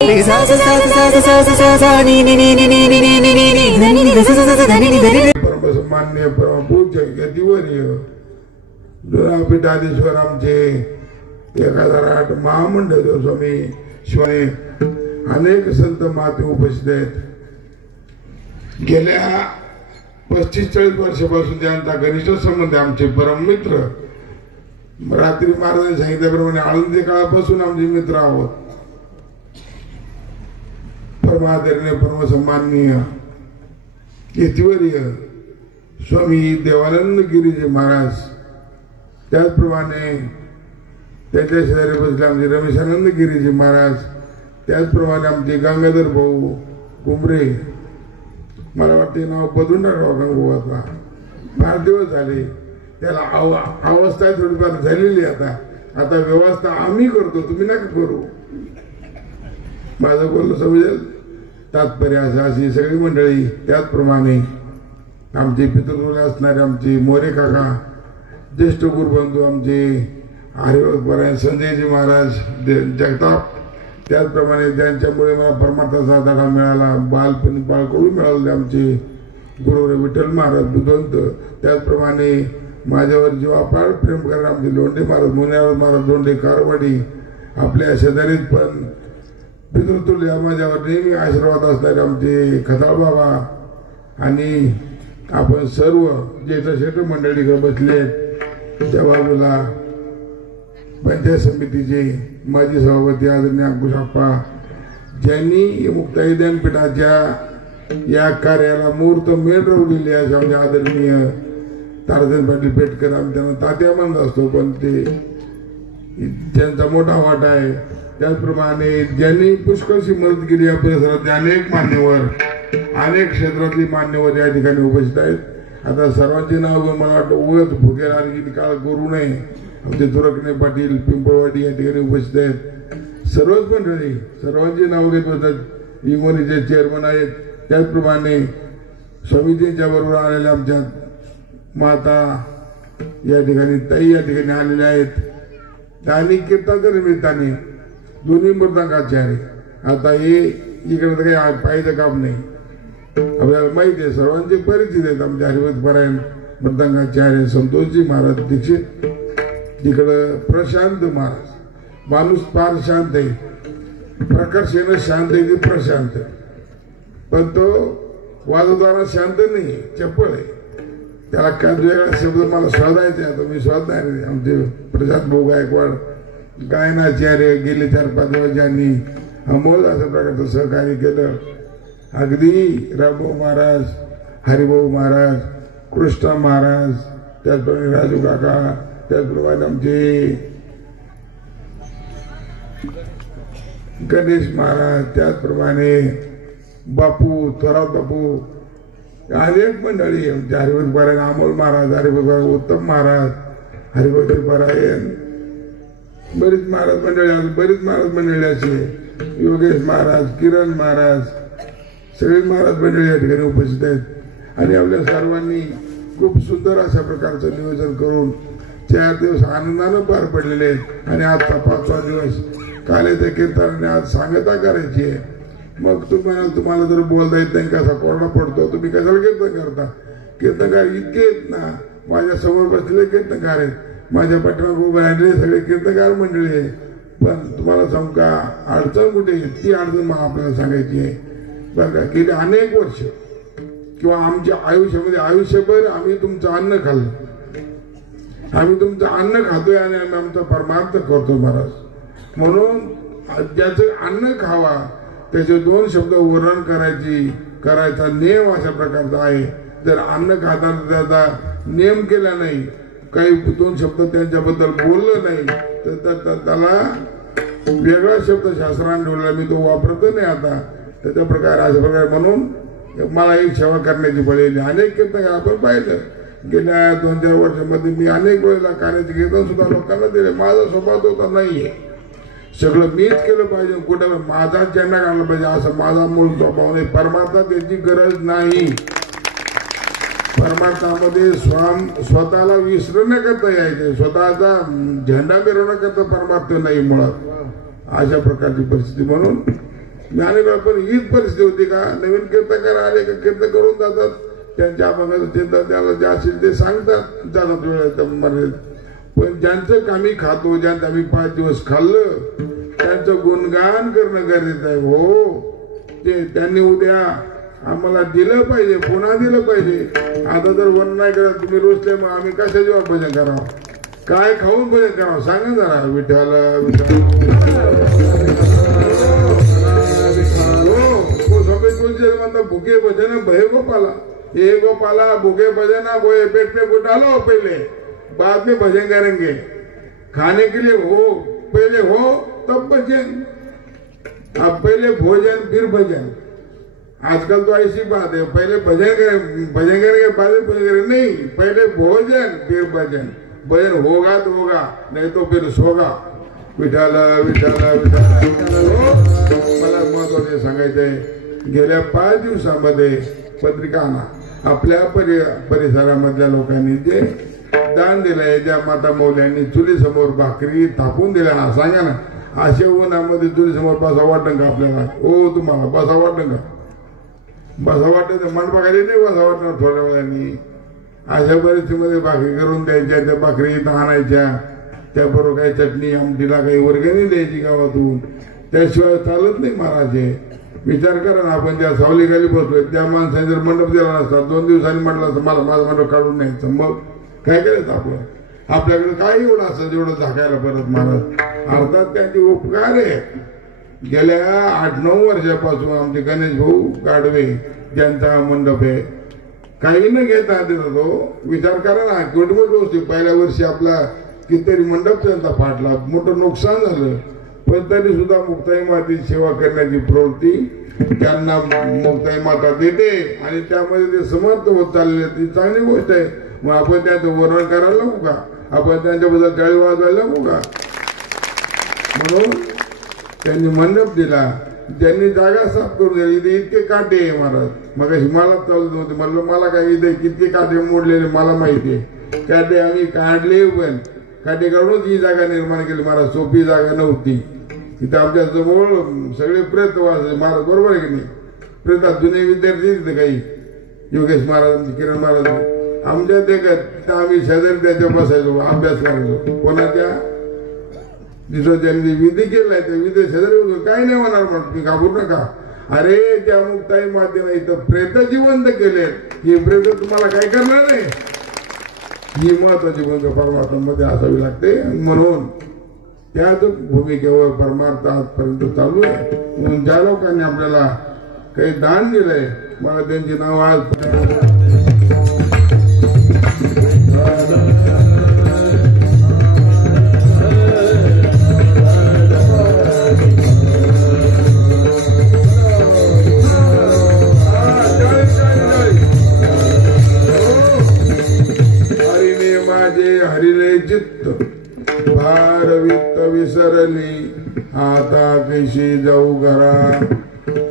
परमसन्मान्य परमपूज्य यतिवर्य पीठाधीश्वर आमचे 1008 महामंडळ स्वामी शिवाय अनेक संत महात्मे उपस्थित आहेत. गेल्या 35-40 वर्षापासून त्यांचा घनिष्ठ संबंध आमचे परम मित्र. रात्री महाराजांनी सांगितल्याप्रमाणे आळंदी काळापासून आमचे मित्र आहोत. परमादरणीय परमसन्माननीय यतिवर्य स्वामी देवानंद गिरीजी महाराज, त्याचप्रमाणे त्याच्या शेजारी बसले आमचे रमेशानंद गिरीजी महाराज, त्याचप्रमाणे आमचे गंगाधर भाऊ कुंभरे, मला वाटते नाव बदलून टाकावं गंगोबातला, फार दिवस झाले. त्याला अवस्था थोडीफार झालेली. आता व्यवस्था आम्ही करतो, तुम्ही नका करू. माझं बोलणं समजेल तात्पर्य असं. अशी सगळी मंडळी, त्याचप्रमाणे आमचे पितृ असणारे आमचे मोरे काका, ज्येष्ठ गुरुबंधू आमचे हरिभक्त संजयजी महाराज जगताप, त्याचप्रमाणे त्यांच्यामुळे मला परमार्थाचा धडा मिळाला. बालपणी बाळकडू मिळाले आमचे गुरु विठ्ठल महाराज बुधवंत, त्याचप्रमाणे माझ्यावर जीवापाड प्रेम करणारे आमचे लोंढे महाराज, मुनियार महाराज लोंढे कारवाडी, आपल्या शेजारीत पण पितृतुल्य माझ्यावर नेहमी आशीर्वाद असणारे आमचे खताळ बाबा, आणि आपण सर्व ज्येष्ठ श्रेष्ठ मंडळीकडे बसले. त्या बाजूला पंचायत समितीचे माजी सभापती आदरणीय अंकुशप्पा, ज्यांनी मुक्ताई ज्ञानपीठाच्या या कार्याला मुहूर्त मेढ रोवलेली आहे, आमचे आदरणीय ताराचंद पाटील पेटकर. आम्ही त्यांना तात्या म्हणत असतो, पण ते त्यांचा मोठा वाटा आहे. त्याचप्रमाणे ज्यांनी पुष्कळशी मदत केली या परिसरातले अनेक मान्यवर, अनेक क्षेत्रातली मान्यवर या ठिकाणी उपस्थित आहेत. आता सर्वांचे नाव मला वाटतं उगाच भुकेला आणखी काळ करू नये. आमचे तुरकणे पाटील पिंपळवाडी या ठिकाणी उपस्थित आहेत. सर्वच मंडळी सर्वांचे नाव घेत होतात. इमोनीचे चेअरमन आहेत, त्याचप्रमाणे समितीच्या बरोबर आलेल्या आमच्या माता या ठिकाणी, ताई या ठिकाणी आलेल्या आहेत. आणि कीर्तनाच्या निमित्ताने दोन्ही मृदांगाचार्य. आता हे इकडे तर काही पाहायचं काम नाही, आपल्याला माहिती आहे, सर्वांचे परिचित आहेत. आमचे हरिभक्त परायण मृदांगाचार्य संतोषजी महाराज दीक्षित, तिकडं प्रशांत महाराज. माणूस फार शांत आहे, प्रकर्षाने शांत आहे, ते प्रशांत, पण तो वाजवताना शांत नाही, चप्पळ आहे. त्याला काय वेगळा शब्द मला शोधायचे, आता मी शोधणार. आमचे प्रसाद भाऊ गायकवाड गायनाचार्य गेले 4-5 वर्षांनी अमोल अशा प्रकारचं सहकार्य केलं. अगदी रामभाऊ महाराज, हरिभाऊ महाराज, कृष्णा महाराज, त्याचप्रमाणे राजू काका, त्याचप्रमाणे आमचे गणेश महाराज, त्याचप्रमाणे बापू थोरात बापू, अनेक मंडळी आमचे हरिभक्त परायण अमोल महाराज, हरिभक्त उत्तम महाराज, हरिभक्त परायण बरीच महाराज मंडळी असे, योगेश महाराज, किरण महाराज, सगळे महाराज मंडळी या ठिकाणी उपस्थित आहेत. आणि आपल्या सर्वांनी खूप सुंदर अशा प्रकारचं नियोजन करून 4 दिवस आनंदानं पार पडलेले आहेत. आणि आजचा 5वा दिवस कालेच्या कीर्तनाने आज सांगता करायची आहे. मग तुम्हाला जर बोलता येत नाही, कसा कोरडा पडतो, तुम्ही कशाला कीर्तन करता? कीर्तनकार इतके आहेत ना, माझ्या समोर बसलेले कीर्तनकार आहेत, माझ्या पाठीमागे उभे राहिलेले सगळे कीर्तनकार मंडळी आहे. पण तुम्हाला सांगू का, अडचण कुठे आहे ती अडचण मला आपल्याला सांगायची आहे. बरं का, गेली अनेक वर्ष किंवा आमच्या आयुष्यामध्ये आयुष्यभर आम्ही तुमचं अन्न खाल्लं, आम्ही तुमचं अन्न खातोय आणि आम्ही आमचा परमार्थ करतो महाराज. म्हणून ज्याचं अन्न खावा त्याचे 2 शब्द वर्णन करायचा नियम अशा प्रकारचा आहे. जर अन्न खाताना त्याचा नियम केला नाही, काही 2 शब्द त्यांच्याबद्दल बोललं नाही, तर त्याला वेगळा शब्द शास्त्राने ठेवला, मी तो वापरतो नाही आता. त्याच्या प्रकारे अशा प्रकारे म्हणून मला एक सेवा करण्याची पडेल. अनेक कीर्तन आपण पाहिलं गेल्या 2-4 वर्षांमध्ये, मी अनेक वेळेला कार्याचे कीर्तन सुद्धा लोकांना दिले. माझा स्वभाव होता नाहीये, सगळं मीच केलं पाहिजे, कुठं माझा चेंडा काढला पाहिजे असं माझा मूळ स्वभाव नाही. परमार्थात त्याची गरज नाही. परमार्थामध्ये स्वतःला विसरण्याकरता यायचे, स्वतःचा झेंडा मिरवण्याकरता परमार्थ नाही मुळात. अशा प्रकारची परिस्थिती. म्हणून ज्ञानेश्वर पण हीच परिस्थिती होती का नवीन कीर्तनकार आले का कीर्तन करून जातात त्यांच्या अभंगाचं चिंतन त्याला जे असेल ते सांगतात जातात वेळ पण ज्यांचं कामी खातो ज्यांचं आम्ही 5 दिवस खाल्लं त्यांचं गुणगान करणं गरजेचं आहे हो ते त्यांनी उद्या आम्हाला दिलं पाहिजे पुन्हा दिलं पाहिजे आता जर वन नाही करत तुम्ही रोजले मग आम्ही कशा जेव्हा भजन करावं काय खाऊन भजन करावं सांगा जरा विठ्ठल मतलब भूखे भजन भय गोपाला ये गोपाला भूखे भजन बोए पेट पे गुटा लो पहले बाद में भजन करेंगे खाने के लिए हो पहले हो तब भजन अब पहले भोजन फिर भजन आजकल तो ऐसी बात है पहले भजन करेंगे बाद में भजन करेंगे नहीं पहले भोजन फिर भजन भजन होगा तो होगा नहीं तो फिर सोगा विठाल विठाल विठाल मला महत्वाचे सांगायचंय गेल्या 5 दिवसांमध्ये पत्रिका आपल्या परिसरामधल्या लोकांनी जे दान दिलंय ज्या माता मौल्यांनी चुलीसमोर भाकरी थापून दिल्या ना सांगा ना असे उन्हामध्ये चुलीसमोर बसा वाटतं का आपल्याला ओ तुम्हाला बसा वाटतं का बसा वाटतं मंडपाखाली नाही बसा वाटणार थोड्या वेळानी अशा परिस्थितीमध्ये भाकरी करून द्यायच्या त्या भाकरी इथं आणायच्या त्याबरोबर काही चटणी आमटीला काही वर्गणी द्यायची गावातून त्याशिवाय चालत नाही महाराज विचार करा ना आपण त्या सावलीखाली बसलोय त्या माणसाने जर मंडप दिला नसता 2 दिवसांनी म्हटलं असतं मला माझं मंडप काढून न्यायचं मग काय करायचं आपण आपल्याकडे काय एवढं असं जेवढं झाकायला परत महाराज अर्थात त्यांचे उपकार आहे गेल्या 8-9 वर्षापासून आमचे गणेश भाऊ गाडवे ज्यांचा मंडप आहे काही न घेता देतो तो विचार करा ना कुटुंब गोष्टी पहिल्या वर्षी आपला कितीतरी मंडप त्यांचा फाटला मोठं नुकसान झालं पण तरी सुद्धा मुक्ताई मातेची सेवा करण्याची प्रवृत्ती त्यांना मुक्ताई माता देते आणि त्यामध्ये ते समर्थ होत चालले ती चांगली गोष्ट आहे मग आपण त्याचं वर्णन करायला नको का आपण त्यांच्याबद्दल टाळी वाजवायला नको का म्हणून त्यांनी मंडप दिला ज्यांनी जागा साफ करून दिली इथे इतके काटे आहे महाराज मग हिमालयात चालत नव्हते म्हणलं मला काय इथे किती काटे मोडलेले मला माहिती आहे काटे आम्ही काढले पण काटे काढूनच ही जागा निर्माण केली महाराज सोपी जागा नव्हती तिथे आमच्या जवळ सगळे प्रेत वाजले महाराज बरोबर आहे की नाही प्रेतात जुने विद्यार्थी तिथे काही योगेश महाराज किरण महाराज आमच्या देखत आम्ही शेजारी त्याच्या बसायचो अभ्यास करायचो कोणाच्या जिथं त्यांनी विधी केलाय त्या विधी शेजारी काही नाही होणार म्हणून तुम्ही घाबरू नका अरे त्या मुक्ताई मातेने इथं प्रेत जिवंत केले ही प्रेत तुम्हाला काय करणार नाही ही महत्वाची भूमिका परमार्थामध्ये असावी लागते म्हणून त्याच भूमिकेवर परमार्थ आजपर्यंत चालू आहे म्हणून ज्या लोकांनी आपल्याला काही दान दिलंय मला त्यांची नाव आज हरिले चित्त भारवित्त विसरली आता कैशी जाऊ घरा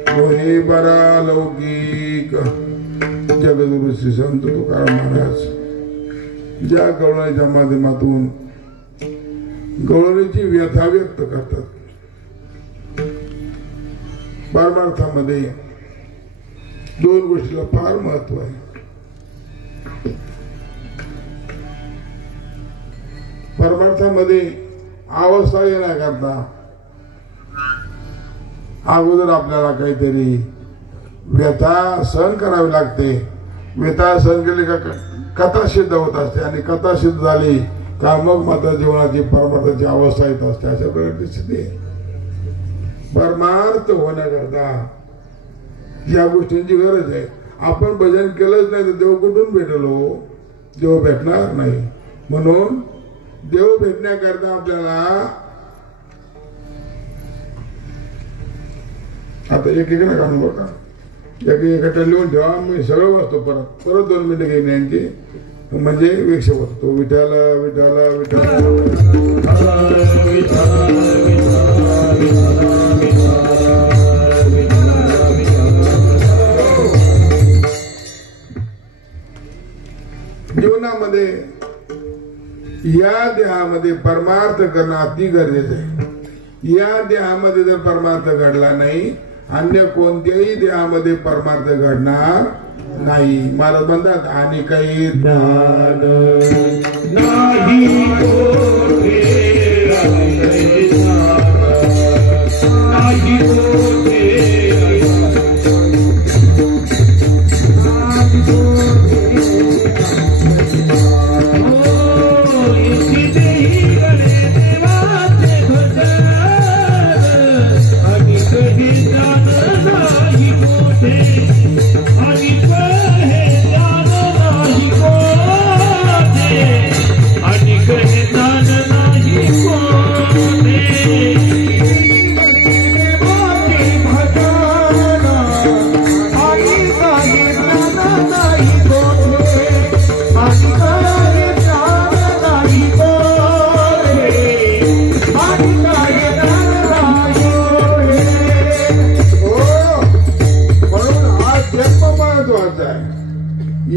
कोणी बरा लौकिक जगद्गुरु श्री संत तुकाराम महाराज ज्या गवळणीच्या माध्यमातून गवळणीची व्यथा व्यक्त करतात परमार्थामध्ये 2 गोष्टीला फार महत्व आहे परमार्थामध्ये अवस्था येण्याकरता अगोदर आपल्याला काहीतरी व्यथा सहन करावी लागते व्यथा सहन केली का कथा सिद्ध होत असते आणि कथा सिद्ध झाली का मग मात्र जीवनाची परमार्थाची अवस्था येत असते अशा प्रकारची स्थिती आहे परमार्थ होण्याकरता या गोष्टींची गरज आहे आपण भजन केलंच नाही तर देव कुठून भेटलो देव भेटणार नाही म्हणून देव भेटण्याकरता आपल्याला आता एकीकडे काढून बघा एका लिहून ठेवा मी सगळं वाचतो परत 2 मिनिटं घेईन यांची म्हणजे वेक्ष बसतो विठाल विठाल विठाल जीवनामध्ये या देहामध्ये परमार्थ करणं अति गरजेचं आहे या देहामध्ये जर परमार्थ घडला नाही अन्य कोणत्याही देहामध्ये परमार्थ घडणार नाही. महाराज म्हणतात आणि काही ज्ञान नाही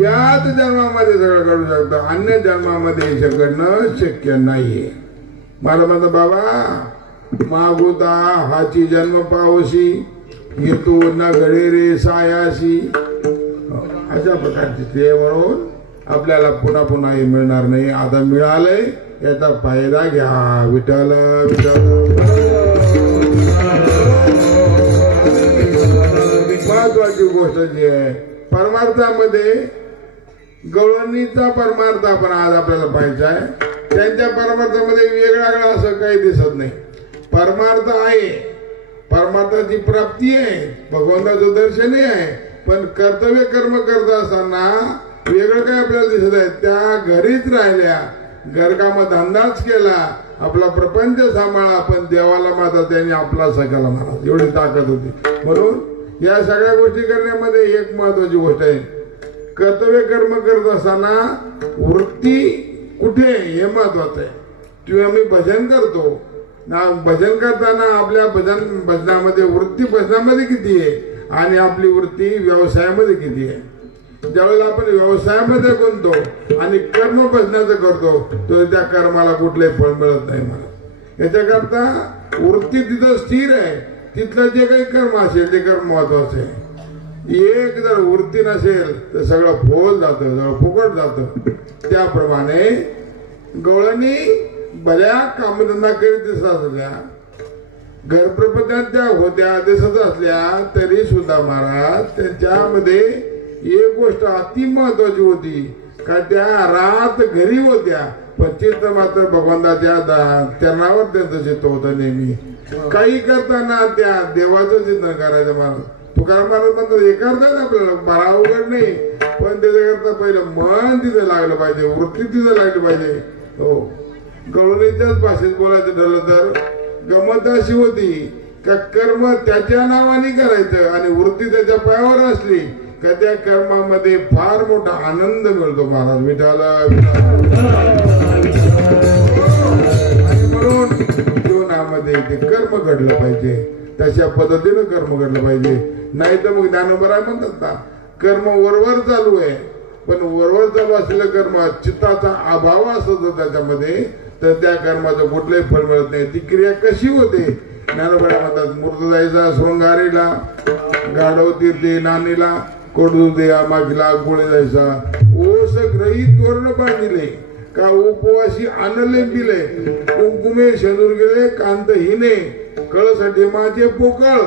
याच जन्मामध्ये सगळं करू शकतो, अन्य जन्मामध्ये हे घडणं शक्य नाहीये. मला म्हणतो बाबा मागुता हाची जन्म पावशी येतो न घडे रे सायाशी. अशा प्रकारची ते म्हणून आपल्याला पुन्हा पुन्हा हे मिळणार नाही. आता मिळालंय याचा फायदा घ्या. विठ्ठल विठ्ठल. महत्वाची गोष्ट जी आहे परमार्थामध्ये गवळणीचा परमार्थ आपण आज आपल्याला पाहिजे आहे. त्यांच्या परमार्थामध्ये वेगळा असं काही दिसत नाही. परमार्थ आहे, परमार्थाची प्राप्ती आहे, भगवंताचं दर्शनही आहे, पण कर्तव्य कर्म करत असताना वेगळं काय आपल्याला दिसत आहे. त्या घरीच राहिल्या, घरकाम धंदाच केला, आपला प्रपंच सांभाळा, पण देवाला माता त्यांनी आपला सगळा महाराज एवढी ताकद होती. म्हणून या सगळ्या गोष्टी करण्यामध्ये एक महत्वाची गोष्ट आहे, कर्तव्य कर्म करत असताना वृत्ती कुठे हे महत्वाचं आहे. तुम्ही आम्ही भजन करतो ना, भजन करताना आपल्या भजनामध्ये वृत्ती भजनामध्ये किती आहे आणि आपली वृत्ती व्यवसायामध्ये किती आहे. ज्यावेळेला आपण व्यवसायामध्ये गुंततो आणि कर्म भजनाचं करतो तर त्या कर्माला कुठलंही फळ मिळत नाही. मला याच्याकरता वृत्ती तिथं स्थिर आहे, तिथलं जे काही कर्म असेल ते कर्म महत्वाचं आहे. एक जर वृत्ती नसेल तर सगळं फोल जातं, सगळं फुकट जातं. त्याप्रमाणे गवळणी भल्या कामधंदा करीत दिसत असल्या, घरप्रपंचात त्या होत्या दिसत असल्या तरी सुद्धा महाराज त्यांच्यामध्ये एक गोष्ट अति महत्वाची होती का त्या रात घरी होत्या पण चित्त मात्र भगवंताच्या चरणावर त्यांचं चित्त होतं. नेहमी काही करताना त्या देवाचं चिंतन करायचं. महाराज तुकाराम महाराज म्हणतात हे करतात आपल्याला बारा अवघड नाही, पण त्याच्याकरता पहिलं मन तिथं लागलं पाहिजे, वृत्ती तिथं लागली पाहिजे. हो, गवळणीच्याच भाषेत बोलायचं ठरलं तर गमत अशी होती का कर्म त्याच्या नावाने करायचं आणि वृत्ती त्याच्या पायावर असली का त्या कर्मामध्ये फार मोठा आनंद मिळतो. महाराज विठाला म्हणून जीवनामध्ये ते कर्म घडलं पाहिजे, तशा पद्धतीनं कर्म घडलं पाहिजे. नाही तर मग ज्ञानोबराय म्हणतात ना कर्म वरवर चालू आहे, पण वरवर चालू असलेलं कर्म चित्ताचा अभाव असतो त्याच्यामध्ये तर त्या कर्माचं कुठलंही फळ मिळत नाही. ती क्रिया कशी होते ज्ञानोबराय म्हणतात मूर्त जायचा शृंगारीला, गाढव तीर्थे नानीला, कोडू देया मागीला गोळे जायचा, ओस ग्रही तोरण बांधिले का उपवासी आणले बिले, कुंकुमे शेंदूर गेले कांत हिने, कळसाठी माझे पोकळ.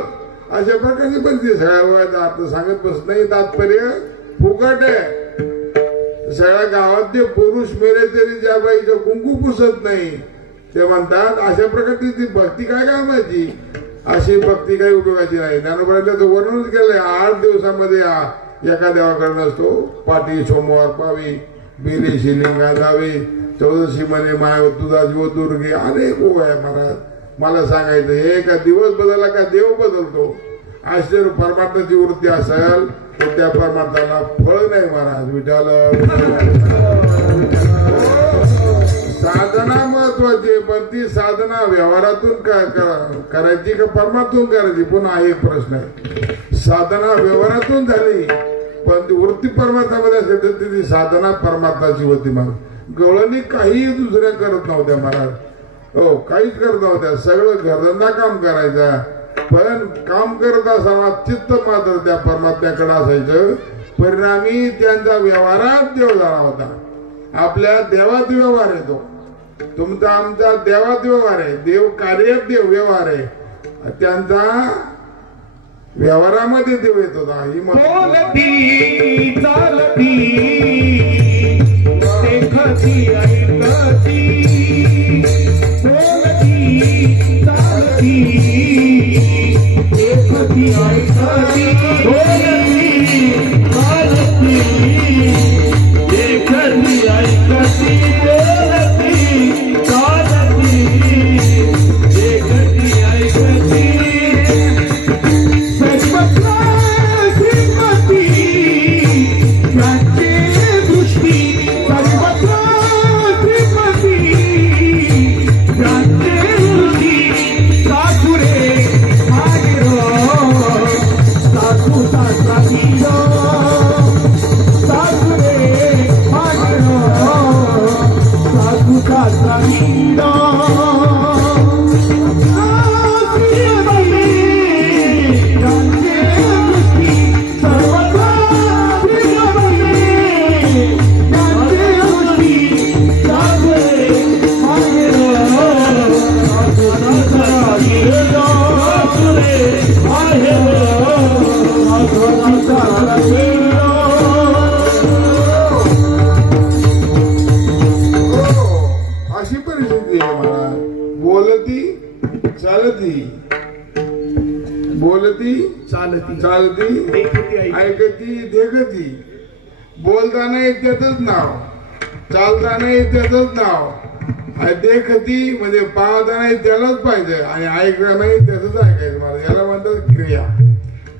अशा प्रकारचे पण ते सगळ्या अर्थ सांगत बसत नाही. तात्पर्य फुकट आहे. सगळ्या गावात ते पुरुष मेले तरी ज्या बाईचं कुंकू पुसत नाही ते म्हणतात अशा प्रकारची ती भक्ती काय कामाची, अशी भक्ती काही उपयोगाची नाही. ज्ञानोबराचं वर्णनच केलंय. 8 दिवसामध्ये एका देवाकडे नसतो. पाठी सोमवार पावी, बेली शिलिंगा जावे, 14शी म्हणे माय तुझा जीव दुर्गे, अनेक आहे. महाराज मला सांगायचं हे का दिवस बदलला का देव बदलतो. अशी परमार्थाची वृत्ती असेल तर त्या परमार्थाला फळ नाही. महाराज विठाला साधना महत्वाची, पण ती साधना व्यवहारातून करायची का परमार्थून करायची. पुन्हा एक प्रश्न आहे, साधना व्यवहारातून झाली पण ती वृत्ती परमार्थामध्ये असेल तर ती साधना परमार्थाची होती. महाराज गवळणी काही दुसऱ्या करत नव्हत्या. महाराज हो काहीच करत नव्हत्या. सगळं घरधंदा काम करायचा पण काम करत असताना चित्त मात्र त्या परमात्म्याकडे असायचं. परिणामी त्यांचा व्यवहारात देव झाला होता. आपल्या देवात व्यवहार येतो, तुमचा आमचा देवात व्यवहार आहे. देव कार्यात देव व्यवहार आहे, त्यांचा व्यवहारामध्ये देव येत होता. ही बोलती चालती देखती ऐकती, बोलती चालती देखती ऐकती, बोलती चालती देखती ऐकती, बोलती चालती देखती ऐकती. अशी परिस्थिती आहे महाराज. बोलती चालती, बोलती चालती चालती ऐकती देखती. बोलताना त्याचंच नाव, चालताना त्याचंच नाव, देखती म्हणजे पाहताना त्यालाच पाहिजे आणि ऐकताना त्याच ऐकायचं. मला याला म्हणतात क्रिया.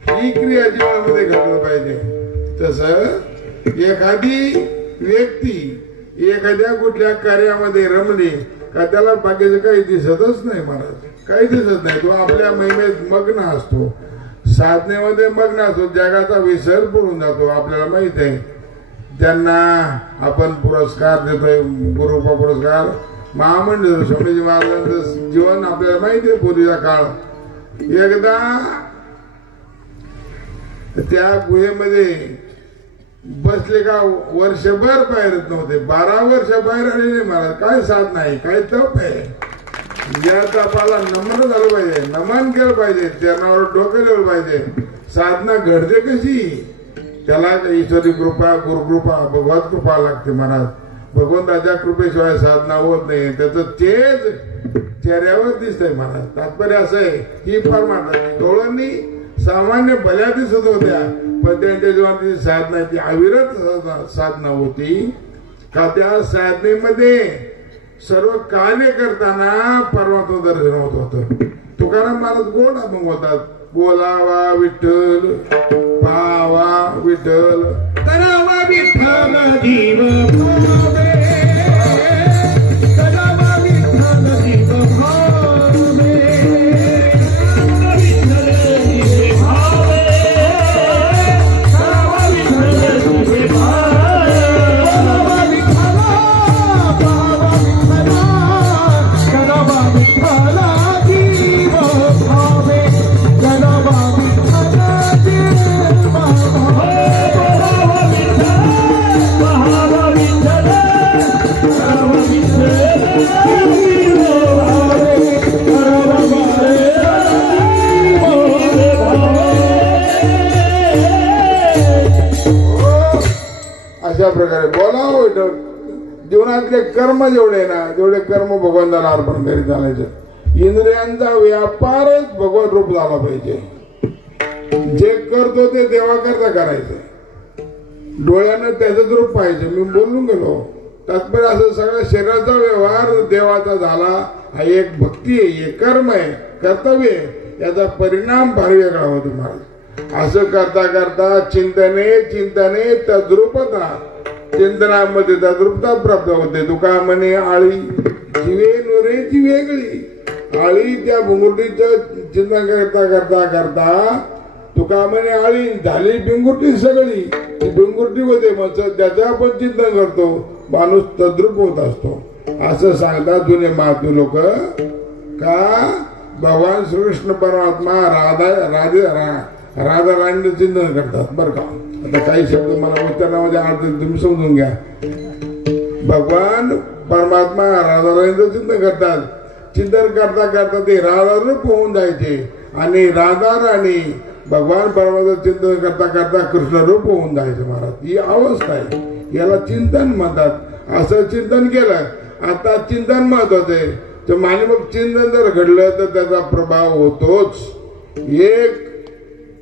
ही क्रिया जीवनामध्ये घडलं पाहिजे. तसं एखादी व्यक्ती एखाद्या कुठल्या कार्यामध्ये रमली का त्याला बाकीचं काही दिसतच नाही महाराज, काही दिसत नाही. तो आपल्या महिमेत मग्न असतो, साधनेमध्ये मग्न असतो, जगाचा विसर पडून जातो. आपल्याला माहित आहे त्यांना आपण पुरस्कार देतोय, गुरुपा पुरस्कार महामंडळ स्वामीजी महाराजांचं जीवन आपल्याला माहिती आहे. पूर्वीचा काळ एकदा त्या गुहेमध्ये बसले का वर्षभर बाहेर येत नव्हते. 12 वर्ष बाहेर आले नाही महाराज. काय साधना आहे, काय तप आहे. या तपाला नमन झालं पाहिजे, नमन केलं पाहिजे, त्यांनावर डोकं दिलं पाहिजे. साधना घडते कशी, त्याला ईश्वरी कृपा, गुरुकृपा, भगवत कृपा लागते महाराज. भगवंताच्या कृपेशिवाय साधना होत नाही. त्याचं तेज चेहऱ्यावर दिसतंय महाराज. तात्पर्य असं आहे ही परमात्मा डोळ्यांनी सामान्य भल्या दिसत होत्या, पण त्यांच्या जीवनाची साधना ती अविरत साधना होती. का त्या साधनेमध्ये सर्व कार्य करताना परमात्मा दर्शन होत होतं. तुकाराम महाराज गोड मग होतात. बोलावा विठ्ठल, पावा विठ्ठल, करावा विठ्ठल जीव भावे, करावा विठ्ठल जीव भावे, विठ्ठल जीव भावे, करावा विठ्ठल जीव भावे, करावा विठ्ठल, पावा विठ्ठल, करावा विठ्ठल जीव भावे, करावा विठ्ठल जीव भावे. अशा प्रकारे बोलावं. जीवनातले कर्म जेवढे ना तेवढे कर्म भगवंताला अर्पण करीत चालायचं. इंद्रियांचा व्यापारच भगवत रूप झाला पाहिजे. जे करतो ते देवाकरता करायचं. डोळ्यानं त्याचंच रूप पाहिजे. मी बोलून गेलो. तात्पर्य असं सगळ्या शरीराचा व्यवहार देवाचा झाला. हा एक भक्ती आहे, एक कर्म आहे, कर्तव्य आहे. याचा परिणाम फार वेगळा होतो महाराज. असं करता करता चिंतने चिंतने तद्रूपता, चिंतनामध्ये तद्रूपता प्राप्त होते. तुका म्हणे आळी जीवे नुरेची वेगळी. आळी त्या भुंगुटीचं चिंतन करता करता करता तुका म्हणे आळी झाली बिंगुटी सगळी. ती बिंगुटी होते मग त्याचं आपण चिंतन करतो. माणूस तद्रूप होत असतो असं सांगतात जुने महात्मे लोक. का भगवान श्रीकृष्ण परमात्मा राधा राणीचं चिंतन करतात बरं का. आता काही शब्द मला उच्चारणामध्ये अर्थ तुम्ही समजून घ्या. भगवान परमात्मा राधा राणीचं चिंतन करतात. चिंतन करता करता ते राधा रूप होऊन जायचे आणि राधा राणी भगवान परमात्मा चिंतन करता करता कृष्ण रूप होऊन जायचे. महाराज ही अवस्था आहे, याला चिंतन म्हणतात. असं चिंतन केलं. आता चिंतन महत्वाचं आहे. तर माने मग चिंतन जर घडलं तर त्याचा प्रभाव होतोच.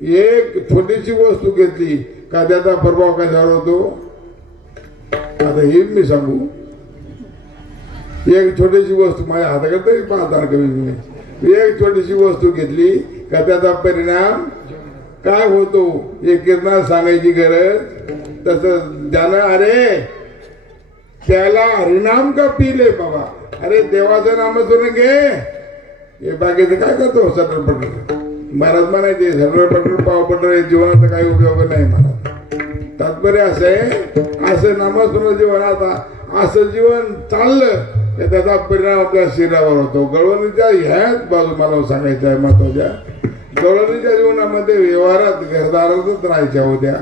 एक छोटीशी वस्तू घेतली का त्याचा प्रभाव कशावर होतो. आता हे मी सांगू. एक छोटीशी वस्तू माझ्या हाताकडे तरी पाहता कमी. एक छोटीशी वस्तू घेतली का त्याचा परिणाम काय होतो हे किरणात सांगायची गरज. तसं ज्यानं अरे त्याला हरिनाम का पिले बाबा. अरे देवाचं नामस्मरण घे. हे बाकीचं काय करतो सटरपटर. महाराज म्हणायचे सटरपटर पावपटर जीवनाचा काही उपयोग नाही. महाराज तात्पर्य असं आहे, असं नामस्मरण जीवन आता असं जीवन चाललं तर त्याचा परिणाम आपल्या शरीरावर होतो. गवळणीच्या ह्याच बाजू मला सांगायचं आहे महत्वाच्या. गवळणीच्या जीवनामध्ये व्यवहारात घरदारातच राहायच्या होत्या.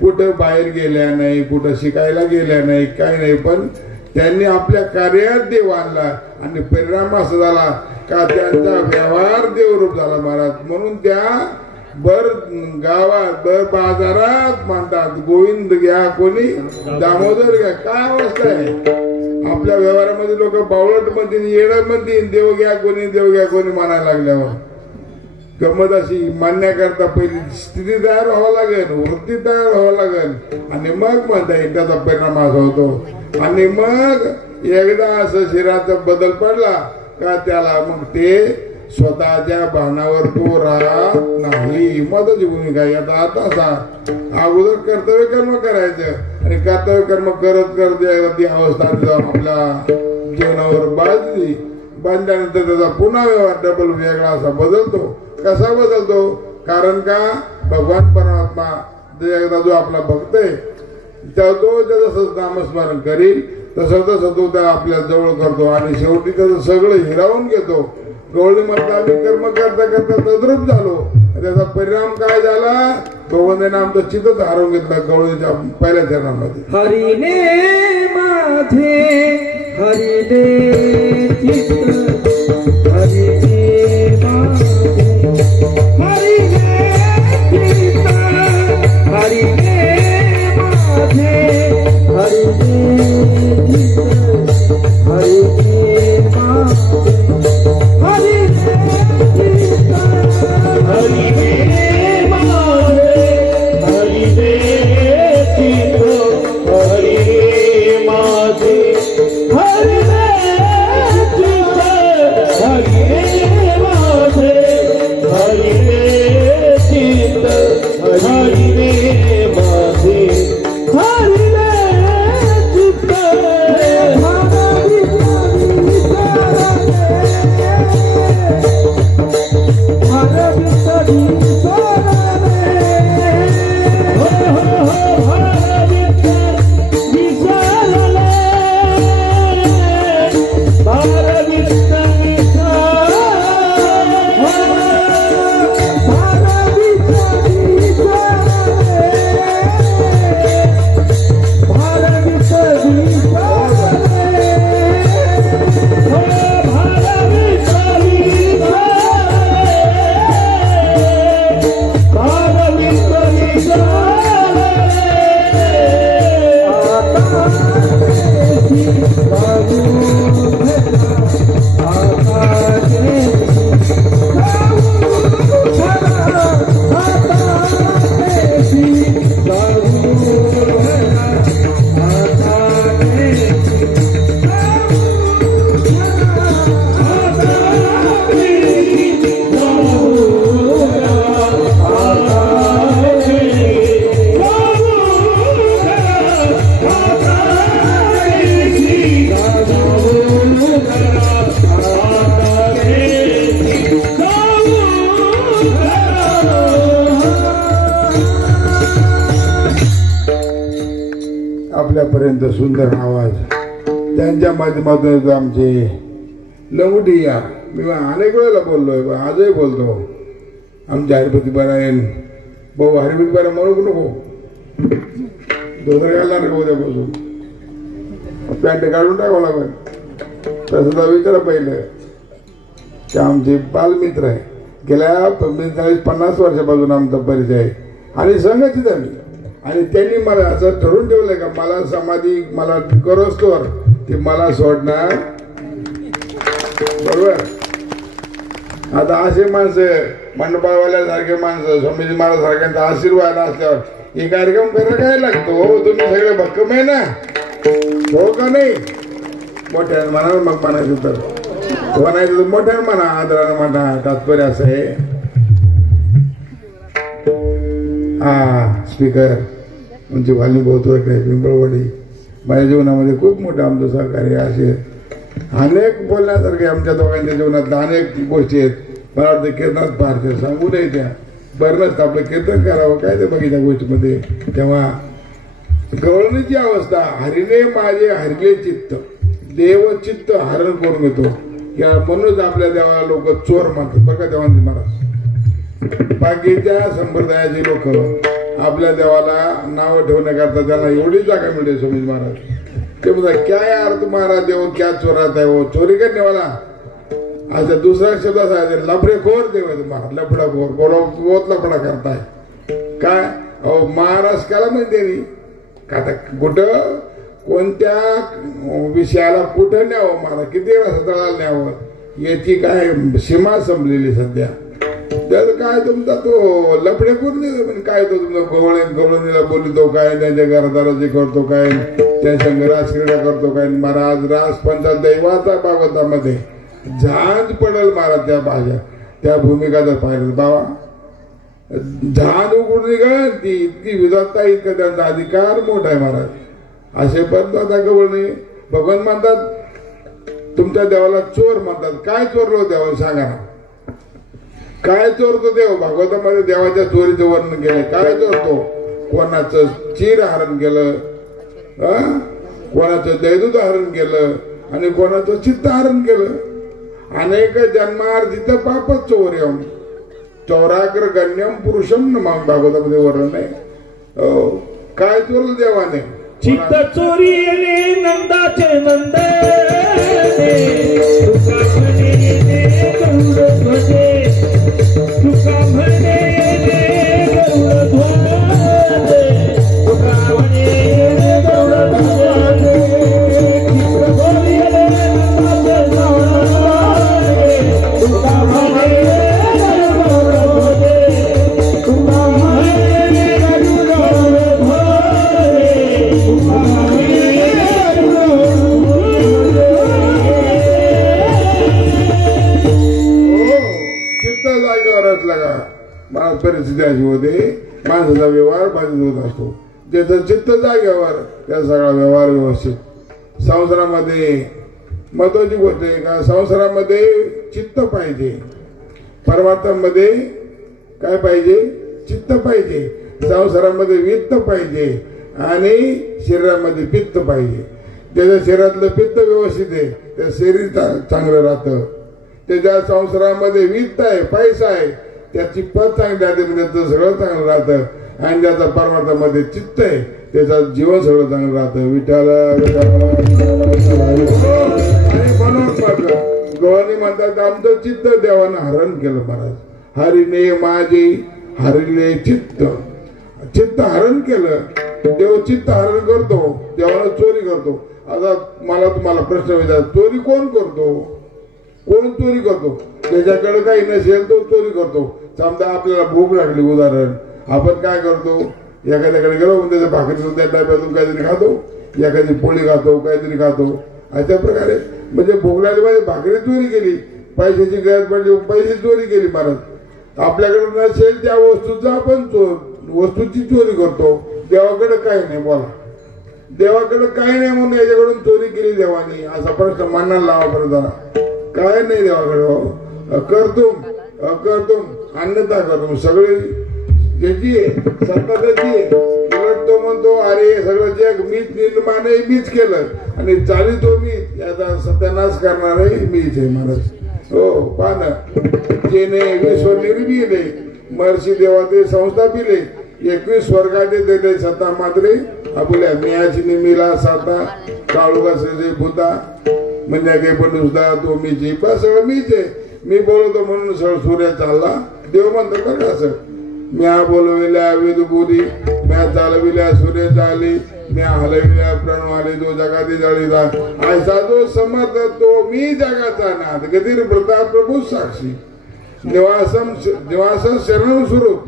कुठं बाहेर गेल्या नाही, कुठं शिकायला गेल्या नाही, काही नाही. पण त्यांनी आपल्या कार्यात देव आणला आणि परिणाम असा झाला का त्यांचा व्यवहार देवरूप झाला महाराज. म्हणून त्या बर गावात बर बाजारात म्हणतात गोविंद घ्या कोणी दामोदर घ्या. काय अवस्था आहे आपल्या व्यवहारामध्ये. लोक बावळट म्हणतील, येड म्हणतील, देव घ्या कोणी म्हणायला लागल्यावर. गमत अशी मान्याकरता पहिली स्थिती तयार व्हावं लागेल, वृत्ती तयार व्हावं लागेल आणि मग म्हणता येईल त्याचा परिणाम असा होतो. आणि मग एकदा असं शरीराचा बदल पडला का त्याला मग ते स्वतःच्या भानावर तो राहत नाही. महत्वाची भूमिका याचा अर्थ असा, अगोदर कर्तव्य कर्म करायचं आणि कर्तव्य कर्म करत करत ती अवस्था आपल्या जीवनावर बांधली. बांधल्यानंतर त्याचा पुन्हा व्यवहार डबल वेगळा असा बदलतो. कसा बदलतो. कारण का भगवान परमात्मा एकदा जो आपला भक्त आहे तो जसं नामस्मरण करील तसं तो त्या आपल्या जवळ करतो आणि शेवटी त्याचं सगळं हिरावून घेतो. गवळी म्हणता आम्ही कर्म करता करता तद्रूप झालो. त्याचा परिणाम काय झाला. भगवंताने आमचं चित्तच हरवून घेतलं गवळीच्या पहिल्या चरणामध्ये. हरिने माझे हरिने चित्त हरिने माझे हरिने चित्त हरिने माझे हरिने चित्त हरिने माझे हरिने चित्त हरिने माझे हरिने चित्त हरिने माझे हरिने चित्त हरिने माझे हरिने चित्त हरिने माझे हरिने चित्त आपल्यापर्यंत सुंदर आवाज त्यांच्या माध्यमातून आमचे लंगोटी या मी अनेक वेळेला बोललोय, आजही बोलतो. आमच्या हरिपती बरायन भाऊ हरिपती बरा म्हणू नको, धोतर घालणार का उद्यापासून, पॅन्ट काढून टाकावं लागेल. तसं विचारा पहिलं की आमचे बालमित्र आहे, गेल्या 40-50 वर्षापासून आमचा परिचय आहे आणि संघटित झाली. आणि त्यांनी मला असं ठरवून ठेवलंय का मला समाधी मला करोस्तोवर की मला सोडणार. बरोबर. आता असे माणसं मंडपावाल्यासारखे माणसं स्वामीजी महाराज सारख्यांचा आशीर्वाद असल्यावर हे कार्यक्रम करायला काय लागतो. हो तुम्ही सगळे भक्कम आहे ना, हो का नाही. मोठ्यानं म्हणा, मग म्हणायचं तर म्हणायचं तर मोठ्यानं म्हणा, आदरानं म्हणा. तात्पर्य असं आहे. हा स्पीकर म्हणजे वाली बोलतो पिंपळवाडी माझ्या जीवनामध्ये खूप मोठं आमचं सहकार्य. असे अनेक बोलण्यासारखे आमच्या दोघांच्या जीवनात अनेक गोष्टी आहेत. मला वाटतं कीर्तनात पाहते सांगू नये त्या बरं नसतं आपलं कीर्तन करावं काय ते बघितल्या गोष्टीमध्ये. तेव्हा गवळणीची अवस्था, हरिणे माझे हरले चित्त, देव चित्त हरण करून घेतो. या म्हणूनच आपल्या देवाला लोक चोर म्हणतात बरं का. देवांचे महाराज बाकीच्या संप्रदायाचे लोक आपल्या देवाला नाव ठेवण्याकरता त्यांना एवढी जागा मिळते. स्वामी महाराज ते बोलतात क्या यार तुम्हारा देव क्या चोरात आहे हो, चोरी करणे वाला. अच्छा दुसरा शब्द असा आहे लफडेखोर देव आहे तुम्हाला, लफडाखोर बहुत लफडा करताय काय. अहो महाराज काला म्हणते का आता कुठं कोणत्या विषयाला कुठं न्यावं, मला किती वेळा तळाला न्यावं याची काय सीमा संपलेली सध्या. त्यात काय तुमचा तो लफडे करून पण काय तो तुमचा गवळणीला बोलतो काय, त्यांच्या घरदाराची करतो काय, त्या संघ राजक्रीडा करतो काय. महाराज राजपंचात दैवाचा भागवतामध्ये झांज पडेल महाराज त्या भाषा त्या भूमिका जर पाहिलं बाबा झांज उघडून निघाल ती इतकी विद्वत्ता इतका त्यांचा अधिकार मोठा आहे महाराज. असे पण आता गवळणी भगवान म्हणतात तुमच्या देवाला चोर म्हणतात. काय चोरलो देवाला सांगा ना, काय चोरतो देव. भागवतामध्ये देवाच्या चोरीचं वर्णन केलं. काय चोरतो, कोणाचं चीर हरण केलं, कोणाचं दैदूत हरण केलं आणि कोणाचं चित्त हरण केलं. अनेक जन्मार्जित पापच चौर्यम चौराग्र गण्यम पुरुषम न भागवतामध्ये वर्णन आहे. काय चोरलं देवाने, चित्त चोरी नंदाचे नंदे तुका म्हणे गरुड ध्वजे, तुका म्हणे गरुड ध्वजे, तुका म्हणे गरुड ध्वजे. चित्त चोरी नंदाचे नंदे तुका म्हणे गरुड ध्वजे, तुका म्हणे गरुड ध्वजे. चित्त जागेवर असला का मला परिस्थिती अशी होते, माणसाचा व्यवहार बाधित होत असतो. त्याचं चित्त जागेवर त्या सगळा व्यवहार व्यवस्थित. संसारामध्ये महत्वाची गोष्ट आहे का संसारामध्ये चित्त पाहिजे, परमार्थामध्ये काय पाहिजे, चित्त पाहिजे. संसारामध्ये वित्त पाहिजे आणि शरीरामध्ये पित्त पाहिजे. त्याच्या शरीरातलं पित्त व्यवस्थित आहे त्या शरीर चांगलं राहतं. त्याच्या संसारामध्ये वित्त आहे, पैसा आहे, त्याची पत चांगली राहते, त्याचं सगळं चांगलं राहतं. आणि ज्याचा परमार्थामध्ये चित्त आहे त्याचं जीवन सगळं चांगलं राहतं. विठ्ठल आणि म्हणून मात्र गवळणी म्हणतात आमचं चित्त देवानं हरण केलं महाराज. हरिने माझे हरिले चित्त, चित्त हरण केलं. देव चित्त हरण करतो, देवाला चोरी करतो. आता मला तुम्हाला प्रश्न विचार, चोरी कोण करतो, कोण चोरी करतो. त्याच्याकडे काही नसेल तो चोरी करतो. समजा आपल्याला भूक लागली, उदाहरण आपण काय करतो, एखाद्याकडे गेलो त्याच्या भाकरीतून त्या डब्यातून काहीतरी खातो, एखादी पोळी खातो, काहीतरी खातो. अशा प्रकारे म्हणजे भूक लागली म्हणजे भाकरी चोरी केली, पैशाची गरज पडली पैसे चोरी केली. महाराज आपल्याकडे नसेल त्या वस्तूचा आपण वस्तूची चोरी करतो. देवाकडे काही नाही, बोला देवाकडे काही नाही म्हणून याच्याकडून चोरी केली देवानी असा प्रश्न मानायला लावा बरं जरा. काय नाही देवाकडे, करतुम अकर्तुम अन्यथा करतो सगळे ज्याची आहे सत्ता त्याची आहे. उलट तो म्हणतो अरे सगळं जग मीच निर्माण आहे, मीच केलं आणि चालितो मी याचा सत्यानाश करणार आहे मीच आहे महाराज. हो पान जेने विश्वनिर्मिले महर्षी देवाते संस्था पिले 21 स्वर्गाचे दिले सता मात्रे आपल्या मियाची निमिला साता काळुगा से भूता म्हणजे काही पण नुसता तो मीची पण सगळं मीच आहे. मी बोलवतो म्हणून सगळं सूर्य चालला. देव म्हणतो बरं असं म्या बोलविल्या विदुपुरी म्या चालविल्या सूर्य चाली म्या हलविल्या प्रणव आले तो जगाती जळीला ऐसा जो समर्थ तो मी जगाचा नाथ गतीर प्रताप प्रभू साक्षी निवासम शरणम स्वरूप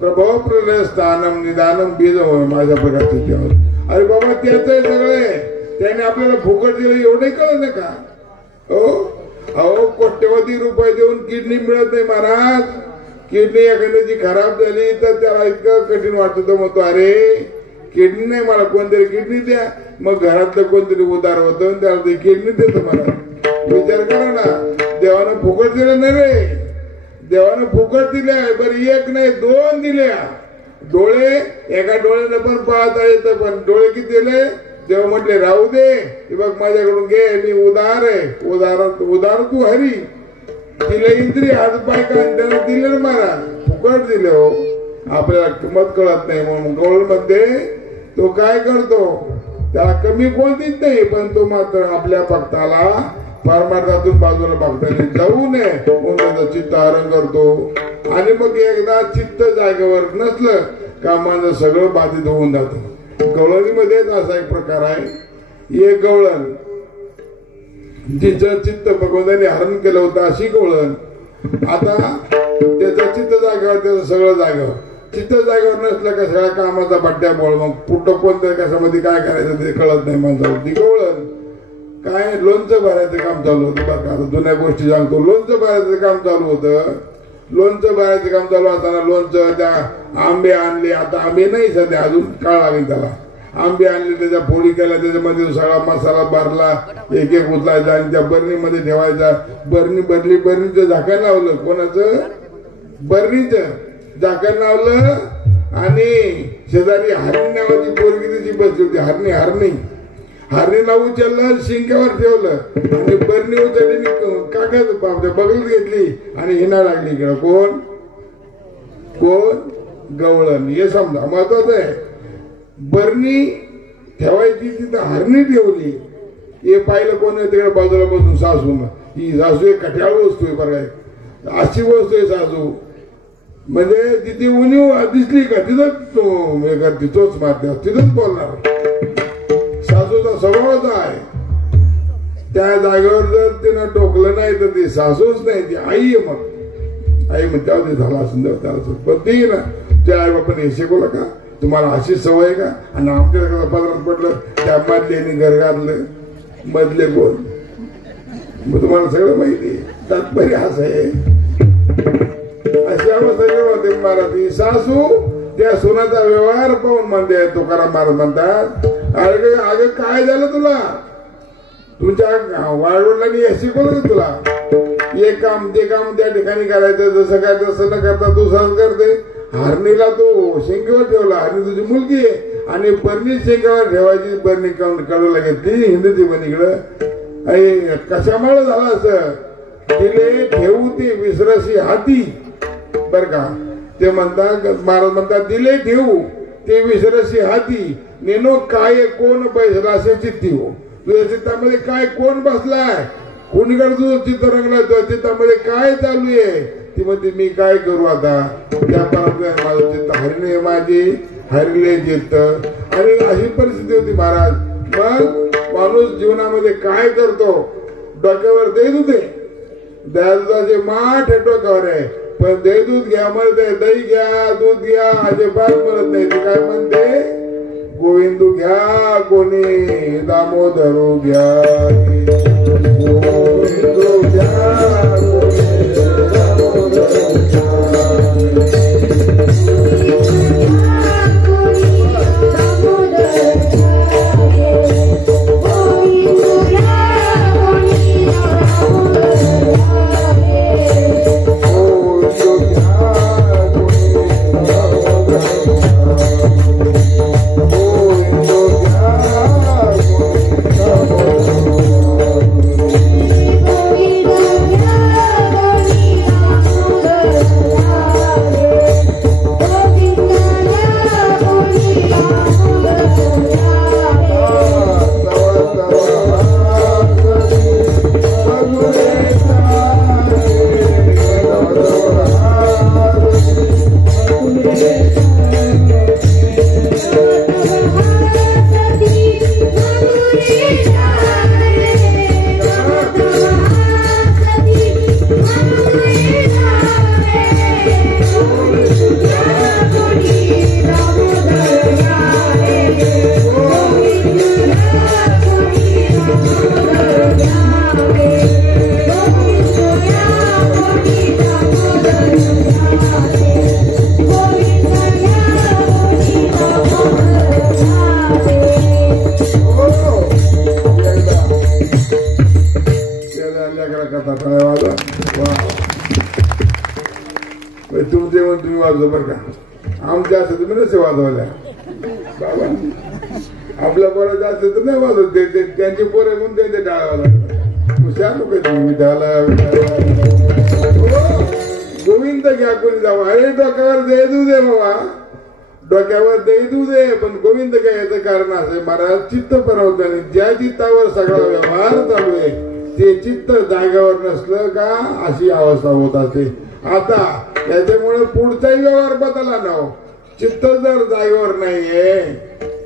प्रभाव प्रलय स्थानम निदानम बीज होय माझ्या प्रकारचे देव. अरे बाबा त्याच सगळे त्याने आपल्याला फुकट दिलं एवढे कळलं ना का? हो अहो कोट्यवधी रुपये देऊन किडनी मिळत नाही महाराज. किडनी एखाद्याची खराब झाली तर त्याला इतकं कठीण वाटत म्हणतो अरे किडनी नाही मला कोणतरी किडनी द्या. मग घरातलं कोणतरी उदार होतं त्याला ते किडनी देतं मला. विचार करा ना देवानं फुकट दिलं नाही रे. देवानं फुकट दिल्या बरं एक नाही 2 दिल्या. डोळे एका डोळ्याने पण पाहता येतं पण डोळे किती दिले? देव म्हटले राहू दे बघ माझ्याकडून घे मी उदार आहे. उदार तू हरी तिला इंद्रिय हात पाय का त्याला दिले ना महाराज फुकट दिले. हो आपल्याला किंमत कळत नाही म्हणून गवळ मध्ये तो काय करतो त्याला कमी कोणतीच नाही पण तो मात्र आपल्या भक्ताला परमार्थातून बाजूला भक्ताने जाऊ नये म्हणून त्याचं चित्त हरण करतो. आणि मग एकदा चित्त जागेवर नसलं का माझं सगळं बाधित होऊन जातं. गवळणीमध्येच असा एक प्रकार आहे. एक गवळण जिचं चित्त भगवंताने हरण केलं होतं अशी गवळण आता त्याचं चित्त जागेवर त्याचं सगळं जागेवर. चित्त जागेवर नसलं का सगळ्या कामाचा बड्ड्या बोळ मग कुठं कोणत्या कशामध्ये काय करायचं ते कळत नाही माणसाला. ती गवळण काय लोणचं भरायचं काम चालू होतं बरं का. जुन्या गोष्टी सांगतो. लोणचं भरायचं काम चालू होतं. लोणचं भरायचं काम चालू असताना लोणचं त्या आंबे आणले. आता आंबे नाही सध्या अजून काळ लागेल त्याला. आंबे आणले त्याच्या फोडी केल्या त्याच्यामध्ये सगळा मसाला भरला एक एक उचलायचा आणि त्या बरणीमध्ये ठेवायचा. बरणी भरली बरणीचं झाकण लावलं. कोणाचं? बरणीचं झाकण लावलं आणि शेजारी हरणी नावाची पोरगी तिची बसली होती. हरणीला उचललं शिंक्यावर ठेवलं आणि बरणी उचलली कागद बगलीत घेतली आणि हिना लागली इकडं. कोण? गवळण. हे समजा महत्वाचं आहे. बरणी ठेवायची तिथं हरणी ठेवली. हे पाहिलं कोण तिकडे बाजूला बसून सासू. ही सासू एक कठ्याळ वस्तू आहे बरं काय अशी वस्तू आहे सासू. म्हणजे तिथे उणीव दिसली का तिथंच हे करते तोच मारते तिथंच बोलणार. सासूचा स्वभावच आहे. त्या जागेवर जर तिनं टोकलं नाही तर ती सासूच नाही ती आई आहे. मग आई म्हणते त्यावर झाला असं त्याला पण ती ना त्या आई बापाने हे शिकवलं का तुम्हाला अशी सवय का? आणि आमच्या पदरात पडलं त्या मधल्याने घर घातलं. मधले कोण मग तुम्हाला सगळं माहिती. तात्पर्य असं आहे अशी अवस्था होते महाराज. सासू त्या सुनाचा व्यवहार पाहून म्हणते तुकाराम महाराज म्हणतात अगं काय झालं तुला? तुझ्या वाढवडिलांनी हे शिकवलं का तुला? एक काम ते काम त्या ठिकाणी करायचं जसं काय तसं न करता तू सहज करते. हरणीला तू शेंगेवर ठेवला आणि तुझी मुलगी आहे आणि बरणी शेंगेवर ठेवायची. बरणी कडूला घेतली हिंदीची बनीकडं कशामुळे झालं असं? तिले ठेवू ती विसरशी हाती बर का. ते म्हणतात महाराज म्हणतात दिले ठेवू ते विसरशी हाती नेनो काय कोण बैसला असे चित्ती हो. तुझ्या चित्तामध्ये काय कोण बसलाय? कोणीकडे तुझं चित्त रंगलाय? तुझ्या चित्तामध्ये काय चालू आहे? ती म्हणते मी काय करू आता? त्या परत माझं चित्त हरणे माझी हरले चित्त. आणि अशी परिस्थिती होती महाराज. मग माणूस जीवनामध्ये काय करतो? डोक्यावर दही दूध आहे. दयाचे माठ डोक्यावर आहे पण दही दूध घ्या म्हणते. दही घ्या दूध घ्या अजिबात म्हणत नाही. ते काय म्हणते? गोविंदू घ्या कोणी दामोदरू घ्या. गोविंदू घ्या Yeah. तुमचे म्हणून तुम्ही वाजव बर का आमच्या असं तुम्ही नसे वाजवल्या बाबा आपल्या पोरं जास्त तर नाही वाजवत त्यांचे पोरे म्हणून त्यांचे टाळावाला हुशार लोक तुम्ही टाळा गोविंद घ्या कोणी जावं अरे डोक्यावर दे दू दे बाबा डोक्यावर दे दू दे पण गोविंद घ्या याचं कारण असं महाराज चित्त परवत नाही ज्या चित्तावर सगळा व्यवहार चालू आहे ते चित्त जागेवर नसलं का अशी अवस्था होत असते आता त्याच्यामुळे पुढचाही व्यवहार बदलला ना चित्त जर जागेवर नाहीये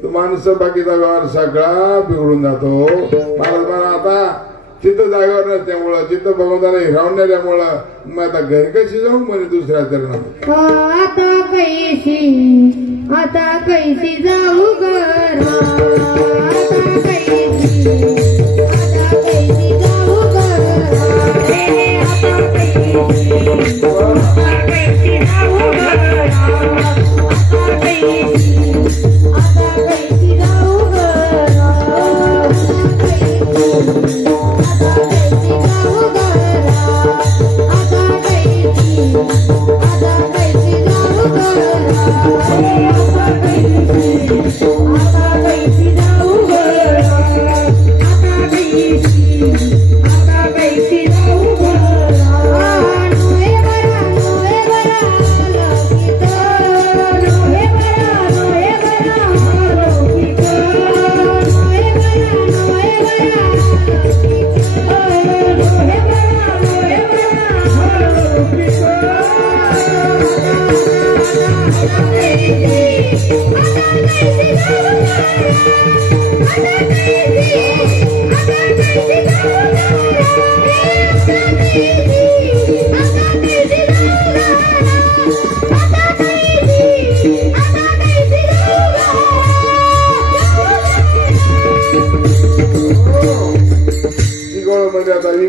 तर माणसं बाकीचा व्यवहार सगळा बिघडून जातो महाराज मला आता चित्त जागेवर नसल्यामुळं चित्त भगवंताला हिरावण्यामुळं मग आता घरी कशी जाऊ म्हणे दुसऱ्या चरणात आता कैसी जाऊ घरा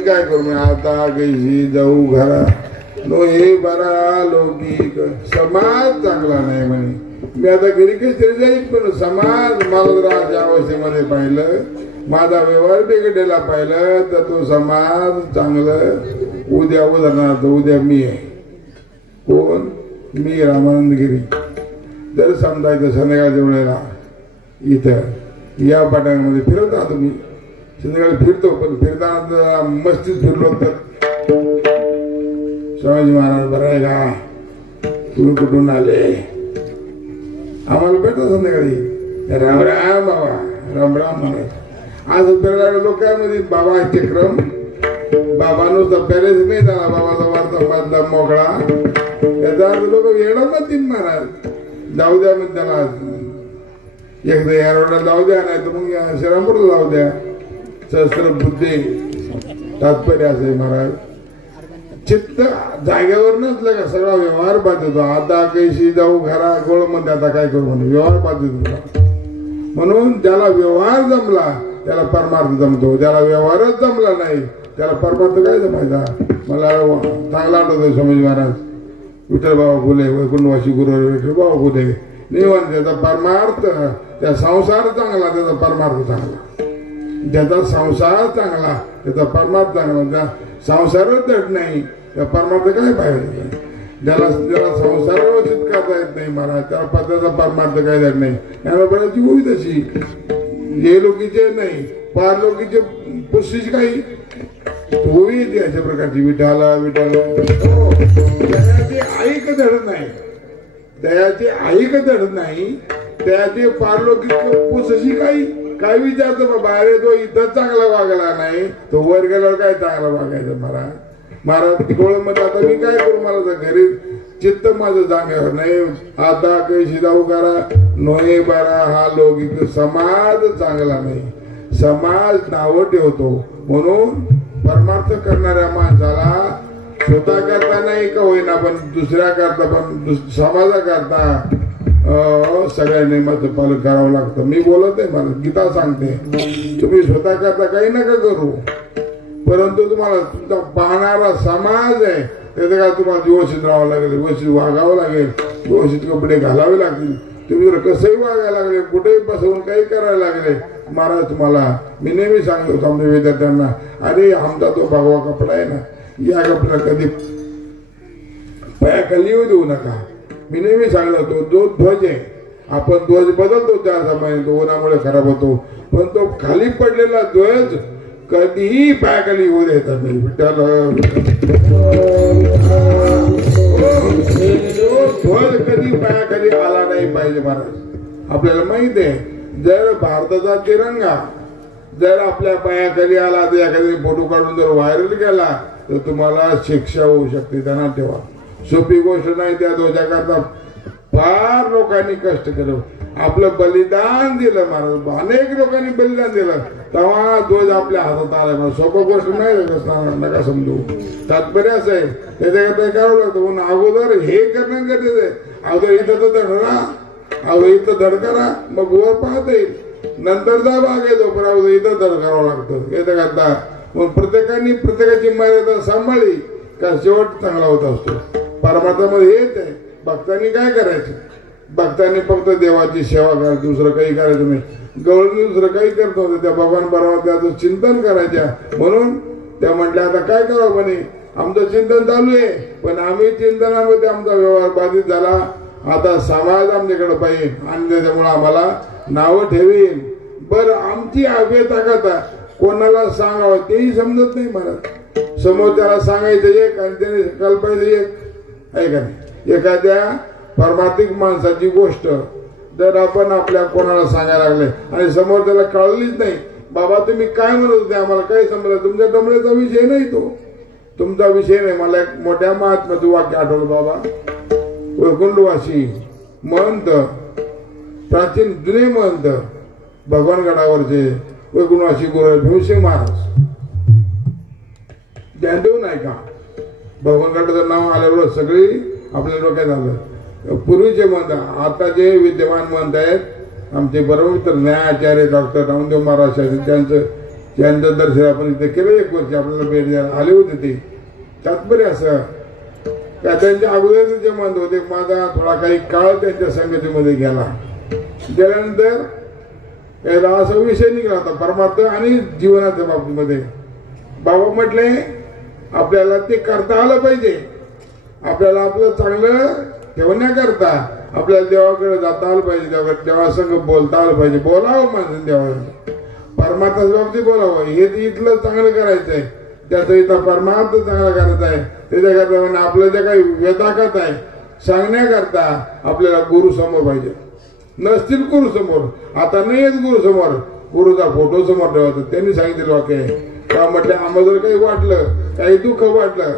काय करू आता कैसी जाऊ घरा नो हे बरा लौकिक समाज चांगला नाही म्हणे मी आता घरी काही जाईल पण समाज मला जर अशा अवस्थेमध्ये पाहिलं माझा व्यवहार बिघडलेला पाहिलं तर तो समाज चांगलं उद्या उदाहरणार्थ उद्या मी आहे कोण मी रामानंदगिरी जर समजायचं संध्याकाळच्या वेळेला इथं या पटांगमध्ये फिरत आहात तुम्ही संध्याकाळी फिरतो पण फिरताना मस्तीत फिरलो तर शिवाजी महाराज बरं आहे का तुम्ही कुठून आले आम्हाला भेटतो संध्याकाळी राम राम बाबा राम राम म्हणत आज फिरायला लोकांमध्ये बाबा चक्रम बाबा नुसता पॅलेस नाही झाला बाबाचा वार्ता बांधला मोकळा त्याचा अर्थ लोक येणं म्हणतील महाराज जाऊ द्या मग त्याला एकदा या रोडला जाऊ द्या नाही तर मग श्रीरामपूरला जाऊ द्या सहस्त्र बुद्धी तात्पर्य असे महाराज चित्त जागेवर नसलं का सगळा व्यवहार बाधितो आता कैशी जाऊ घरा गोळ मध्ये आता काय करू म्हणून व्यवहार बाधितो म्हणून ज्याला व्यवहार जमला त्याला परमार्थ जमतो ज्याला व्यवहारच जमला नाही त्याला परमार्थ काय जमायचा मला चांगला आठवतोय स्वामी महाराज विठ्ठल बाबा फुले वैकुंठवासी गुरु विठ्ठल बाबा फुले निवांत त्याचा परमार्थ त्या संसार चांगला त्याचा परमार्थ चांगला ज्याचा संसार चांगला त्याचा परमार्थ चांगला त्या संसारच धड नाही त्या परमार्थ काय पाहिजे ज्याला संसार व्यवस्थित करता येत नाही महाराज त्याला त्याचा परमार्थ काय धड नाही याला बऱ्याची होई तशी जे लोकीचे नाही पार लोकीचे पुष्टीची काही होई येते अशा प्रकारची विठाला त्याची ऐक धडत नाही त्याची ऐक धडत नाही त्याचे पार लोकिक पुष्टी काही काय विचारतो बाबा अरे तो इथं चांगला वागला नाही तो वर गेल्यावर काय चांगला वागायचं महाराज महाराज गोळ मध्ये आता मी काय करू मला तर घरी चित्त माझं जागेवर नाही. आता कैशी जाऊ करा नोहे बरा हा लौकिक समाज चांगला नाही. समाज नावं ठेवतो. म्हणून परमार्थ करणाऱ्या माणसाला स्वतः करता नाही का होईना पण दुसऱ्या करता पण समाजा करता सगळ्या नियमाचं पालन करावं लागतं. मी बोलत आहे मला गीता सांगते तुम्ही स्वतः करता काही नका करू परंतु तुम्हाला तुमचा पाहणारा समाज आहे त्याचं काय तुम्हाला व्यवस्थित राहावं लागेल, व्यवस्थित वागावं लागेल, व्यवस्थित कपडे घालावे लागतील. तुम्ही जर कसंही वागायला लागले कुठेही बसवून काही करायला लागले महाराज तुम्हाला मी नेहमी सांगत होतो आमच्या विद्यार्थ्यांना अरे आमचा तो भगवा कपडा आहे ना या कपडा कधी पायाखाली येऊ देऊ नका. मी नेहमी सांगत होतो जो ध्वज आहे आपण ध्वज बदलतो त्या समयात उन्हामुळे खराब होतो पण तो खाली पडलेला ध्वज कधीही पायाखाली येऊ द्यायचा नाही. ध्वज कधी पायाखाली आला नाही पाहिजे महाराज. आपल्याला माहित आहे जर भारताचा तिरंगा जर आपल्या पायाखाली आला तर एखाद्या फोटो काढून जर व्हायरल केला तर तुम्हाला शिक्षा होऊ शकते. त्यांना ठेवा सोपी गोष्ट नाही. त्या ध्वजाकरता फार लोकांनी कष्ट केलं आपलं बलिदान दिलं महाराज. अनेक लोकांनी बलिदान दिलं तेव्हा ध्वज आपल्या हातात आला. सोपं गोष्ट नाही नका समजू. तात्पर्य असं आहे त्याच्याकरता करावं लागतं. म्हणून अगोदर हे करणं गरजेचं आहे. अगोदर इथं तर धडा अगोदर इथं धड करा मग वर पाहता येईल नंतर जा बागेतो पण अगोदर इथं धड करावं लागतं. याच्याकरता मग प्रत्येकाने प्रत्येकाची मर्यादा सांभाळली का शेवट चांगला होत असतो. परमार्थामध्ये हेच आहे. भक्तांनी काय करायचं भक्तांनी फक्त देवाची सेवा करायची दुसरं काही करायचं नाही. गवळणी दुसरं काही करत होतं त्या भगवान परमात्म्याचं चिंतन करायच्या. म्हणून त्या म्हटल्या आता काय करावं म्हणे आमचं चिंतन चालू आहे पण आम्ही चिंतनामध्ये आमचा व्यवहार बाधित झाला. आता समाज आमच्याकडे पाहिजे आणि त्याच्यामुळे आम्हाला नावं ठेवीन. बरं आमची अव्यताकथा कोणाला सांगावं तेही समजत नाही महाराज. समोर त्याला सांगायचं एक आणि त्याने कल्पायचं एक आहे का नाही. एखाद्या परमार्थिक माणसाची गोष्ट जर आपण आपल्या कोणाला सांगायला लागले आणि समोर त्याला कळलीच नाही बाबा तुम्ही काय म्हणत होते आम्हाला काही समजलं तुमच्या डमळ्याचा विषय नाही तो तुमचा विषय नाही. मला एक मोठ्या महात्म्याचं वाक्य आठवलं बाबा. वैकुंठवासी महंत प्राचीन जुने महंत भगवानगडावरचे वैकुंठवासी गुरु भीमसेन महाराज ज्ञानदेव नाही का भगवानगडाचं नाव आल्यावर सगळी आपल्या डोक्यात आलं. पूर्वीचे महंत आता जे विद्यमान महंत आहेत आमचे परममित्र न्यायाचार्य डॉक्टर रामदेव महाराज त्यांचं दर्शन आपण इथे केलं. 1 वर्ष आपल्याला भेट द्यायला आले होते. ते तात्पर्य असं का त्यांच्या अगोदर जे महंत होते माझा थोडा काही काळ त्यांच्या संगतीमध्ये गेला. गेल्यानंतर याला असा विषय निघाला होता परमार्थ आणि जीवनाच्या बाबतीमध्ये. बाबा म्हटले आपल्याला ते करता आलं पाहिजे. आपल्याला आपलं चांगलं ठेवण्याकरता आपल्याला देवाकडे जाता आलं पाहिजे. देवासंग बोलता आलं पाहिजे. बोलावं माणसं देवाला परमार्थाच्या बाबतीत बोलावं. हे इथलं चांगलं करायचंय त्याचं इथं परमार्थ चांगला करायचा आहे. त्याच्याकरता आपलं जे काही व्यताकथ आहे सांगण्याकरता आपल्याला गुरु समोर पाहिजे. नसतील गुरु समोर आता नाही येत गुरु समोर गुरुचा फोटो समोर ठेवायचा. त्यांनी सांगितलं वाक्य का म्हटलं आम्हाला जर काही वाटलं काही दुःख वाटलं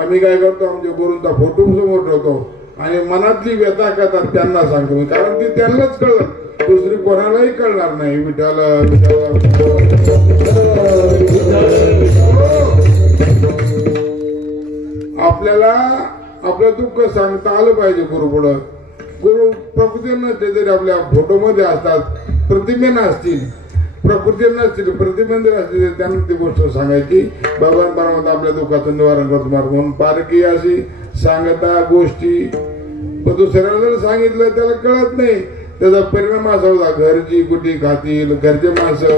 आम्ही काय करतो आमच्या गुरूंचा फोटो समोर ठेवतो आणि मनातली व्यथा करतात त्यांना सांगतो कारण ती त्यांनाच कळलं दुसरी कोणालाही कळणार नाही. विठ्ठल आपल्याला आपलं दुःख सांगता आलं पाहिजे गुरु पुढं. गुरु प्रकृती नसते तरी आपल्या फोटो मध्ये असतात प्रतिमेनं असतील प्रकृती नसतील प्रतिबंध असतील त्यांना ती गोष्ट सांगायची. भगवान परमात्मा आपल्या दुःखाचं निवारण करतो. म्हणून पारखी अशी सांगता गोष्टी पण दुसऱ्याला जर सांगितलं त्याला कळत नाही त्याचा परिणाम असा होता घरची कुठे खातील घरचे माणसं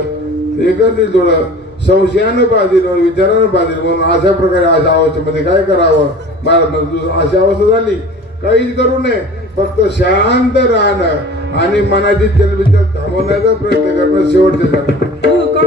हे करतील थोडं संशयानं पाहतील विचारानं पाहतील. म्हणून अशा प्रकारे अशा अवस्थेमध्ये काय करावं महाराज अशा अवस्था झाली काहीच करू नये फक्त शांत राहणं आणि मनाची चलबिचल थांबवण्याचा प्रयत्न करणं शेवटचे करणं. Oh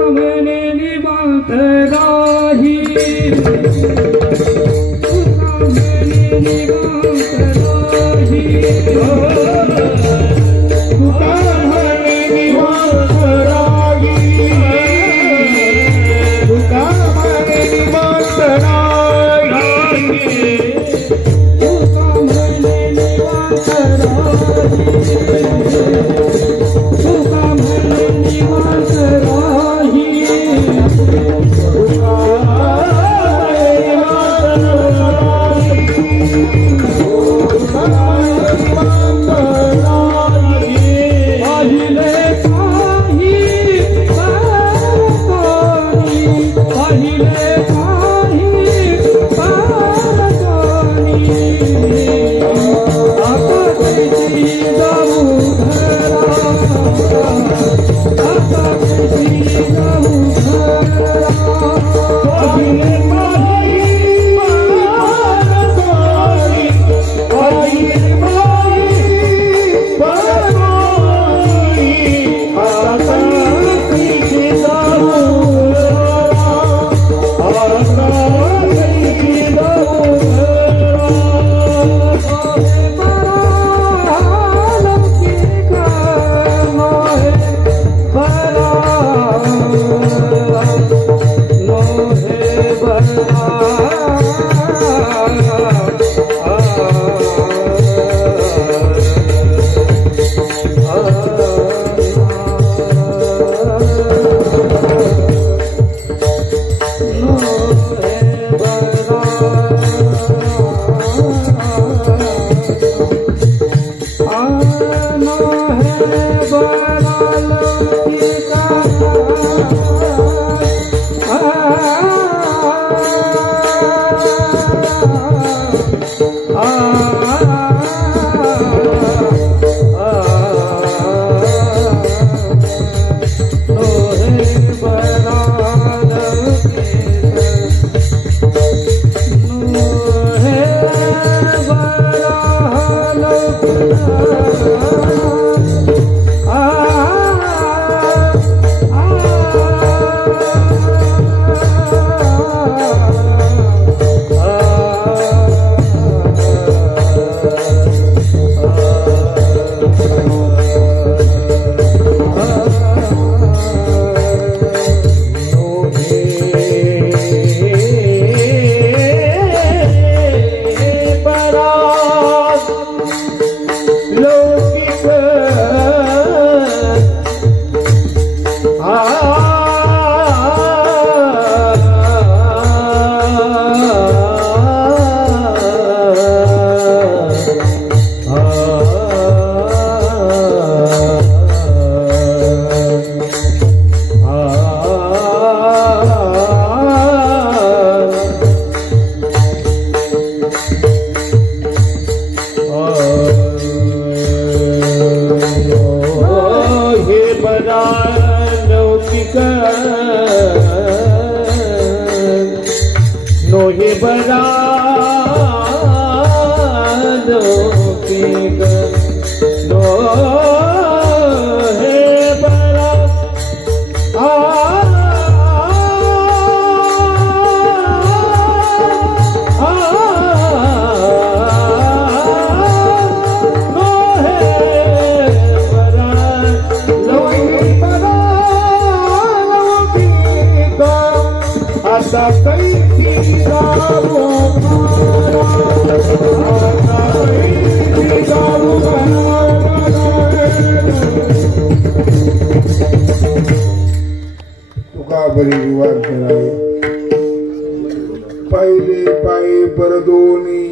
पाहिले पायी परदोनी.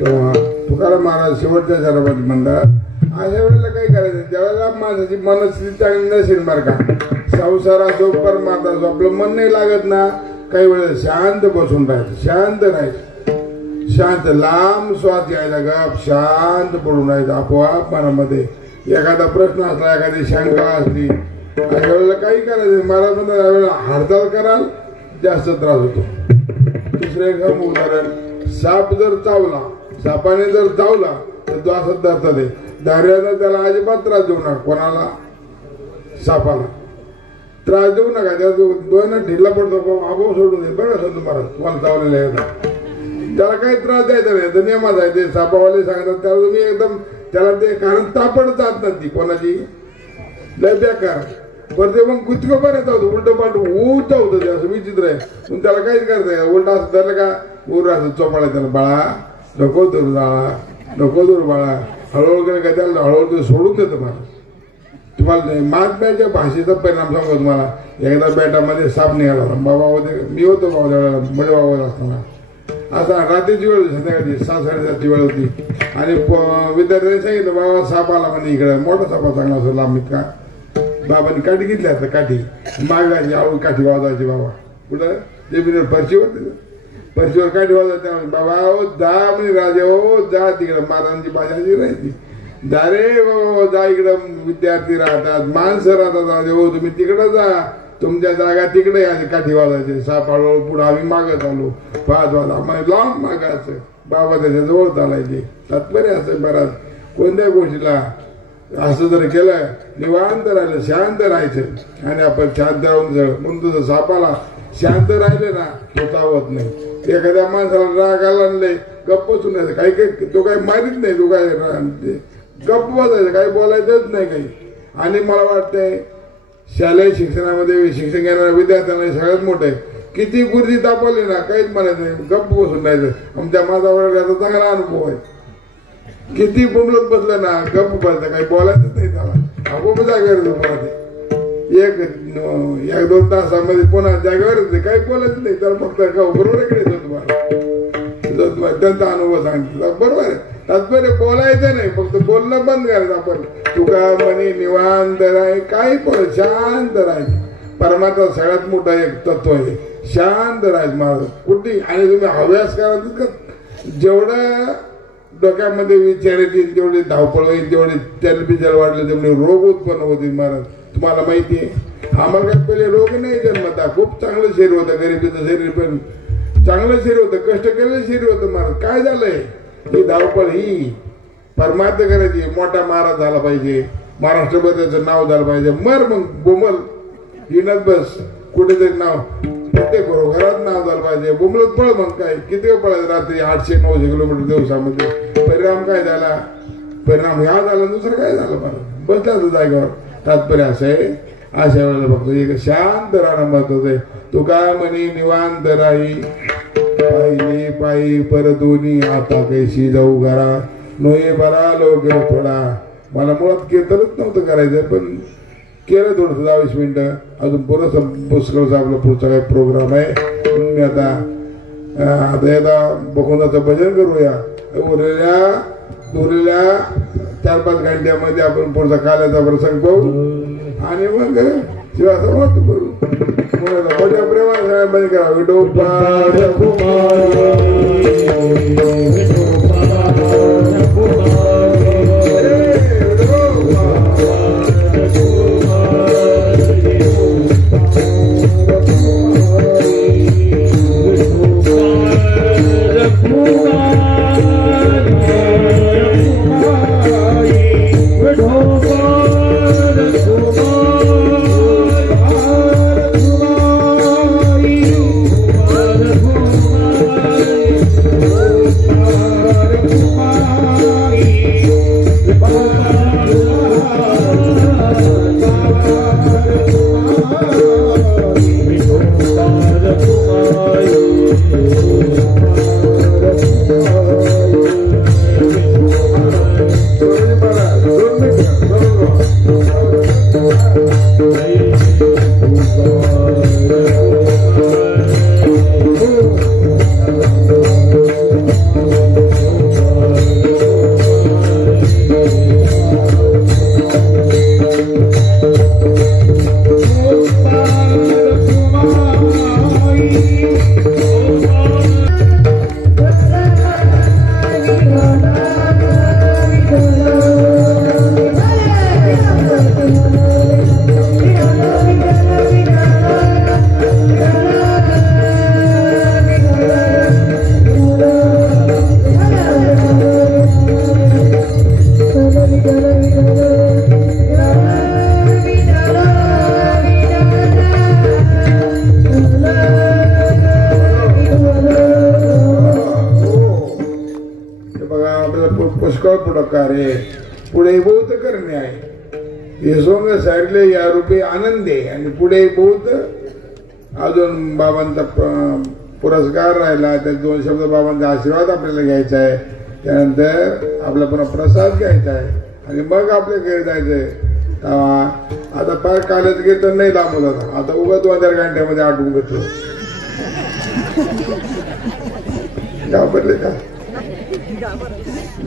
तेव्हा तुकाराम महाराज शेवटच्या शराबात म्हणतात अशा वेळेला काही करायचं ज्यावेळेला माझ्याची मनस्थिती चांगली नसेल बरं का, संसार असो परमार्थ असो, आपलं मन नाही लागत ना, काही वेळेला शांत बसून राहायचं, शांत राहायचं, शांत लांब श्वास घ्यायला गप शांत पडून राहायचं. आपोआप मनामध्ये एखादा प्रश्न असला, एखादी शंका असली, अशा वेळेला काही करायचं. महाराज म्हणतात यावेळेला हालचाल कराल जास्त त्रास होतो. दुसरं एक उदाहरण, साप जर चावला, सापाने जर चावला तर तो असं धरतात, धार्यानं त्याला अजिबात त्रास देऊ नका. कोणाला? सापाला त्रास देऊ नका, त्या दोन ढिल्ला पडतो, आपोआप सोडून दे. बरं असं तुम्हाला तुम्हाला चावलेलं आहे त्याला काही त्रास द्यायचा नाही, तर नियमाच आहे. ते सापावाले सांगतात त्याला तुम्ही एकदम त्याला ते, कारण तापड जात नाही ती कोणाची लय बेकार, पण ते मग गुचको पर्यंत होतं, उलट पालट उलट होतं ते, असं विचित्र आहे. पण त्याला काहीच करता उलट असं धरलं का उर असं चोपाळा त्याला, बाळा नको दूर जाळा, नको दूर बाळा, हळूहळू काय त्याला हळूहळू सोडून देतं मला. तुम्हाला महात्म्याच्या भाषेचा परिणाम सांगतो तुम्हाला. एकदा बेटामध्ये साप निघाला बाबा होते, मी होतो बाबा त्यावेळेला, म्हणजे बाबा असताना. आता रात्रीची वेळ होती, संध्याकाळची 6-7:30ची वेळ होती आणि विद्यार्थ्यांनी सांगितलं बाबा साप आला म्हणजे इकडे, मोठा सापा चांगला असं लांब इतका. बाबांनी काठी घेतली आता, काठी मागायची आवड काठी वाजवायची. बाबा कुठं जमिनीवर परशीवर काठी वाजवायची. बाबा हो जा म्हणजे राजा हो जा तिकडे, महाराजांची भाषा राहायची. जा रे बाबा जा, इकडं विद्यार्थी राहतात, माणसं राहतात राजा हो, तुम्ही तिकडं जा, तुमच्या जागा तिकडे यायची. काठी वाजायचे. साप हळूहळू पुढे आम्ही मागत आलो. 5 वाजता आम्हाला लांब मागायचं. बाबा त्याच्या जवळ चालायचे. तात्पर्य असं बराच कोणत्या गोष्टीला असं जर केलं, निवांत राहिलं, शांत राहायचं आणि आपण शांत राहून म्हणून तुझं सापाला शांत राहिले ना तो चावत नाही. एखाद्या माणसाला राग आला नाही गप्प सुनायचं, काही काही तो काही मारित नाही, तो काय गप्प बसायचं, काही बोलायचंच नाही काही. आणि मला वाटतंय शालेय शिक्षणामध्ये शिक्षण घेणाऱ्या विद्यार्थ्यांना सगळ्यात मोठं किती गुरुजी तापवले ना काहीच म्हणायचं नाही, गप्प बसून राहायचं. आमच्या माझा वर्गाचा चांगला अनुभव आहे. किती बुमलत बसलं ना गप्प बसायचं, काही बोलायचंच नाही त्याला. आपोआप जागेवर तुम्हाला ते 1-2 तासामध्ये पुन्हा जागेवर काही बोलायचं नाही त्याला. फक्त बरोबर इकडे तुम्हाला त्यांचा अनुभव सांगितला बरोबर आहे. तात्पर्य बोलायचं नाही, फक्त बोलणं बंद करायचं. आपण तुका म्हणे निवांत राहाय, काही पण शांत राहायचं. परमात्मा सगळ्यात मोठा एक तत्व आहे, शांत राहायचं महाराज कुठे. आणि तुम्ही अभ्यास करायचं, जेवढं डोक्यामध्ये विचार येतील तेवढी धावपळ होईल, तेवढी तेलबिजल वाढले तेवढे रोग उत्पन्न होतील महाराज. तुम्हाला माहिती आहे आम्हाला काय पहिले रोग नाही जन्मता. खूप चांगलं शरीर होतं, गरिबीचं शरीर पण चांगलं शरीर होतं, कष्ट केलेलं शरीर होतं महाराज. काय झालंय ही धावपळ, ही परमात्मा करायची. मोठा महाराज झाला पाहिजे, महाराष्ट्रभर त्याचं नाव झालं पाहिजे. मर मग बोमल हिनत बस कुठेतरी नाव, प्रत्येक घरात नाव झालं पाहिजे. बोमलत पळ मग काय किती वेळ पळायचं रात्री 800-900 किलोमीटर दिवसामध्ये. परिणाम काय झाला, परिणाम ह्या झाला, दुसरं काय झालं महाराज बसला जागेवर. तात्पर्य असं आहे अशा वेळेला फक्त एक शांत राहणं महत्वाचं आहे. तू काय म्हणे निवांत राही पाहिली पायी परतुनी आता कैशी जाऊ घरा नोये बरा लोक थोडा. मला मुळात कीर्तनच नव्हतं करायचं पण केलं थोडंसं 20 मिनिटं. अजून पुरं पुष्कळचा आपला पुढचा काही प्रोग्राम आहे म्हणून मी आता बकुंदाचं भजन करूया. उरलेल्या 4-5 घंट्यामध्ये आपण पुढचा काल्याचा प्रसंग पाहू आणि मग शिवाय समाप्त करू. मोठ्या प्रेमाने सगळ्यांमध्ये करा. पुष्कळ पुढकार आहे पुढे बहुत करणे आहे. यशोंग सारले या रूपे आनंद आहे आणि पुढे बहुत अजून बाबांचा पुरस्कार राहिला, त्या 2 शब्द बाबांचा आशीर्वाद आपल्याला घ्यायचा आहे, त्यानंतर आपला पुन्हा प्रसाद घ्यायचा आहे आणि मग आपल्या घरी जायचंय. आता फार कालच गेलं तर नाही लांबत होता, आता उगा 2-4 घंट्यामध्ये आटून घेतो. घाबरले का?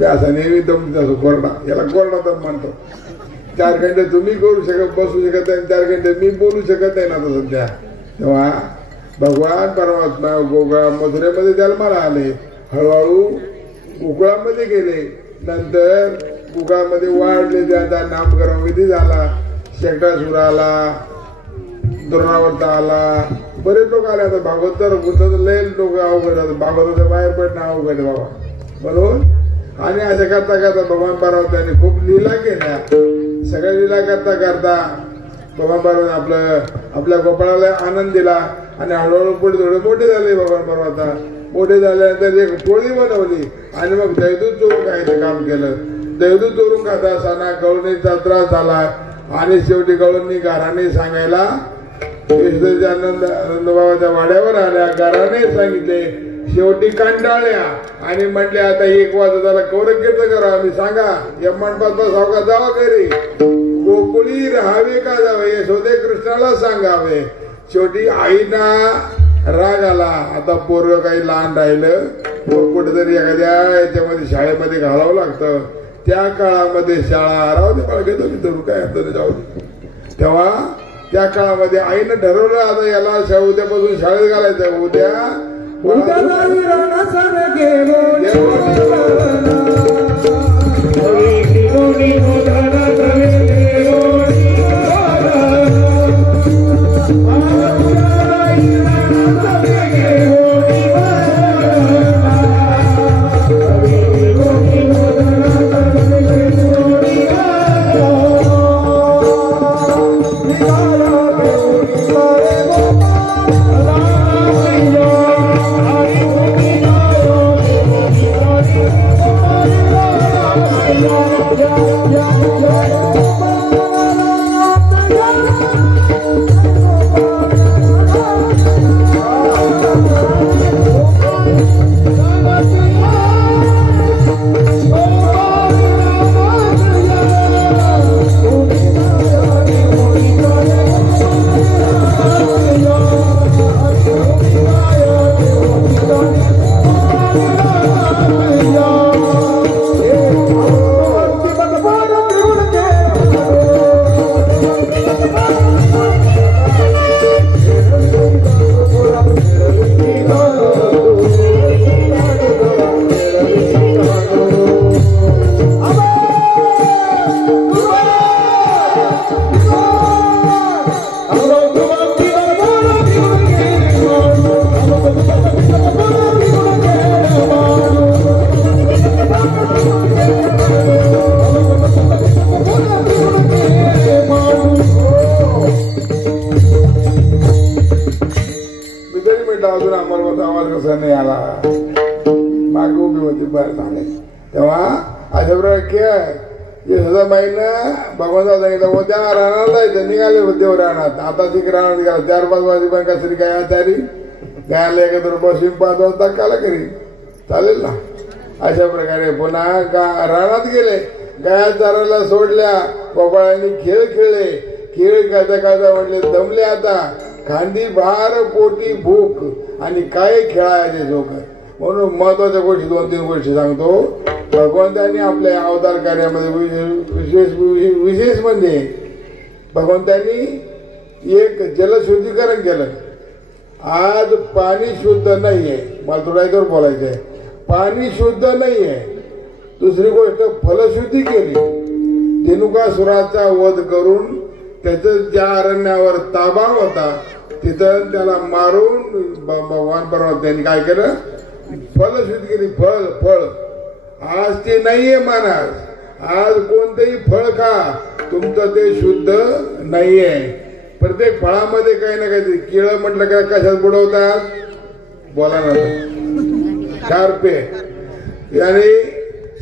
असा नेहमी दम कोरडा, याला कोरडा दम म्हणतो. 4 घंटे तुम्ही करू शकत, बसू शकत नाही, 4 घंटे मी बोलू शकत नाही ना आता सध्या. तेव्हा भगवान परमात्मा मथुरेमध्ये जन्माला आले, हळूहळू गोकुळामध्ये गेले, नंतर गोकुळामध्ये वाढले, त्याचा नामकरण विधी झाला, शेकटासूर आला, द्रोणावर्त आला, बरेच लोक आले. आता भागवत तर लय लोक अवघड जातात, भागवताच्या बाहेर पडणं अवघड बाबा म्हणून. आणि असं करता करता भगवान परमात्म्याने खूप लीला केल्या. सगळ्या लीला करता करता भगवान परमात्मा आपल्या गोपाळाला आनंद दिला आणि हळूहळू पुढे थोडे मोठे झाले. भगवान परमात्मा मोठे झाल्यानंतर एक टोळी बनवली आणि मग दैदूत चोरून खायचं काम केलं. दैदूत चोरून खाता असताना गवळणीचा त्रास झाला आणि शेवटी गवळणी घराने सांगायला आनंदबाबाच्या वाड्यावर आल्या, घराने सांगितले, शेवटी कंटाळल्या आणि म्हटले आता 1 वाजता त्याला कौरकीर्त करा, आम्ही सांगा यमनपात सावका जावा घरी, गोकुळी राहावे का जावे, यशोदे कृष्णाला सांगावे. शेवटी आईना राग आला, आता पोरग काही लहान राहिलं, कुठेतरी एखाद्या याच्यामध्ये शाळेमध्ये घालावं लागतं. त्या काळामध्ये शाळा राहू दे बाळ, घेतो मी धरून काय अर्थ जाऊ दे. तेव्हा त्या काळामध्ये आईनं ठरवलं आता याला उद्यापासून शाळेत घालायचं. उद्या तेव्हा अशा प्रकारे बाईनं भगवंता सांगितलं उद्या राहणार जायचं, निघाले होते राहणार. आता ती राहणार निघाला 4-5 वाजेपर्यंत कसरी काय तयारी गायला एकत्र बसून 5 वाजता काला करी चालेल ना. अशा प्रकारे पुन्हा रानात गेले, गाया चारायला सोडल्या, गोपाळांनी खेळ खेळले, खेळ करता करता म्हटले दमले आता, खांदी भार पोटी भूक आणि काय खेळायचे झोक. म्हणून महत्वाच्या गोष्टी 2-3 गोष्टी सांगतो. भगवंतांनी आपल्या अवतार कार्यामध्ये विशेष म्हणजे भगवंतांनी एक जलशुद्धीकरण केलं. आज पाणी शुद्ध नाहीये, मला थोडा याच्यावर बोलायचं आहे. पाणी शुद्ध नाहीये. दुसरी गोष्ट फलशुद्धी केली. धेनुकासुराचा वध करून त्याचं ज्या अरण्यावर ताबा होता तिथं त्याला मारून भगवान परमात्म्याने काय केलं, फलशुद्धी केली. फळ आज ते नाहीये महाराज. आज कोणतेही फळ खा, तुमचं ते शुद्ध नाहीये. प्रत्येक फळामध्ये काही ना काही, केळं म्हटलं काय कशात बुडवतात बोला ना, कार्पे आणि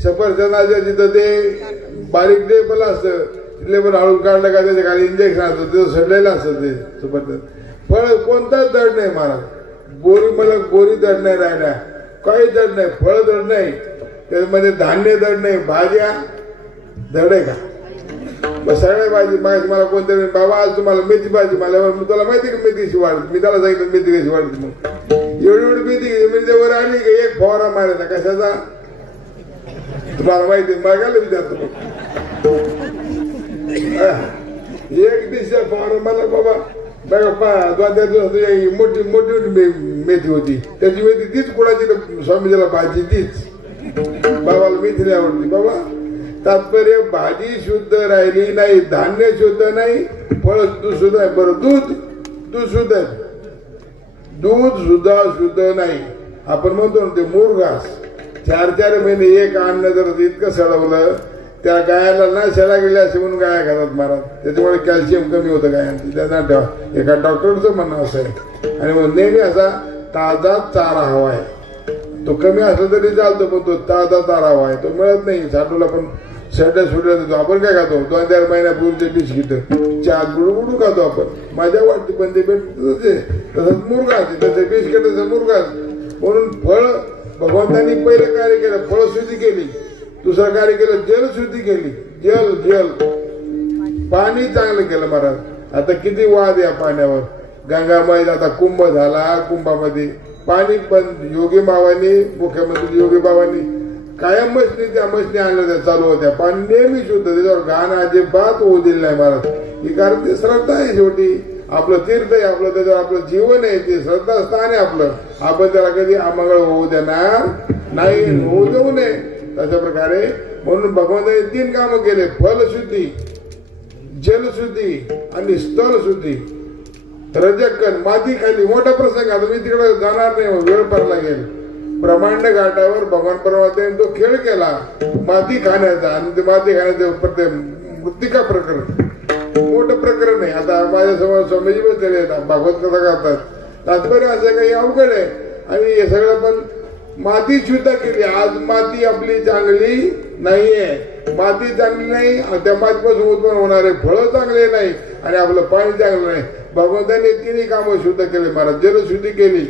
सफरचंदाच्या तिथं ते बारीक लेबल असतं, लेबल हळून काढलं का त्याच्या खाली इंजेक्शन असतं, तिथं सडलेलं असतं ते सफरचंद. फळ कोणताच दड नाही महाराज. बोरी मला बोरी दर नाही राहिल्या, काही दर नाही, फळ दर नाही, त्याच्यामध्ये धान्य दर नाही, भाज्या दर आहे का? मग सगळ्या भाजी माहिती मला कोणतरी बाबा आज तुम्हाला मेथी भाजी मला तुला माहिती का मेथी कशी वाढते? मी त्याला सांगितलं मेथी कशी वाढते. मग एवढी मेथी म्हणजे वर आली का एक फवारा मारायचा कशाचा तुम्हाला माहिती? मागायला विचारतो एक दिवशी फवारा मला बाबा बघा 2 दिवस मोठी मोठी मेथी होती, त्याची मेथी तीच कुणाची स्वामीजीला भाजी तीच, बाबाला मेथी नाही आवडती. बाबा तात्पर्य भाजी शुद्ध राहिली नाही, धान्य शुद्ध नाही, फळ शुद्ध आहे, बरं दूध शुद्ध आहे, दूध सुद्धा शुद्ध नाही. आपण म्हणतो ना ते मुरघास 4 महिने एक अन्न जर इतकं सडवलं त्या गायाला ना शेळा गेल्या असे म्हणून गाया खातात महाराज, त्याच्यामुळे कॅल्शियम कमी होतं गायांची. त्यांना ठेवा, एका डॉक्टरचं म्हणणं असं आहे. आणि मग नेहमी असा ताजा चारा हवा आहे, तो कमी असला तरी चालतो पण तो ताजा चारा हवा आहे, तो मिळत नाही. साठूला पण सड्या सुड्या देतो. आपण काय खातो 2-4 महिन्यापूर्वीचे बिस्किट चहा गुडगुडू खातो आपण, मजा वाटते, पण ते भेटत तसंच मुरघास, तसं बिस्किट तसं मुरघास. म्हणून फळ भगवंतांनी पहिलं कार्य केलं, फळशुद्धी केली. दुसरं कार्य केलं जलशुद्धी केली, जल पाणी चांगलं केलं महाराज. आता किती वाद या पाण्यावर, गंगामाईत आता कुंभ झाला, कुंभामध्ये पाणी बंद. योगी बाबांनी मुख्यमंत्री योगी बाबांनी कायम मशनी त्या मशनी आणल्या चालू होत्या, पाणी नेहमी शुद्ध, त्याच्यावर घाण अजिबात होऊ दिलं नाही महाराज. ही कारण ती श्रद्धा आहे, शेवटी आपलं तीर्थ आहे, आपलं त्याच्यावर आपलं जीवन आहे, ते श्रद्धास्थान आहे आपलं. आपण त्याला कधी अमंगळ होऊ देणार नाही, होऊ देऊ नये. तशा प्रकारे म्हणून भगवंताने 3 कामं केले, फलशुद्धी, जलशुद्धी आणि स्थलशुद्धी. रजक्कन माती खाली मोठा प्रसंग, आता मी तिकडे जाणार नाही, वेळ पडला गेला. ब्रह्मांड घाटावर भगवान परमात्म्याने तो खेळ केला माती खाण्याचा, आणि ते माती खाण्याचं मृत्तिका प्रकरण मोठं प्रकरण आहे. आता माझ्यासमोर स्वामीजी बसलेले भागवत कथा करतात, तात्पर्य असं काही अवघड आहे. आणि हे सगळं पण माती शुद्ध केली. आज माती आपली चांगली नाहीये, माती चांगली नाही, त्या मातीपासून उत्पन्न होणारे फळं चांगले नाही, आणि आपलं पाणी चांगलं नाही. भगवंतांनी 3 कामं शुद्ध केले महाराज, जलशुद्धी केली,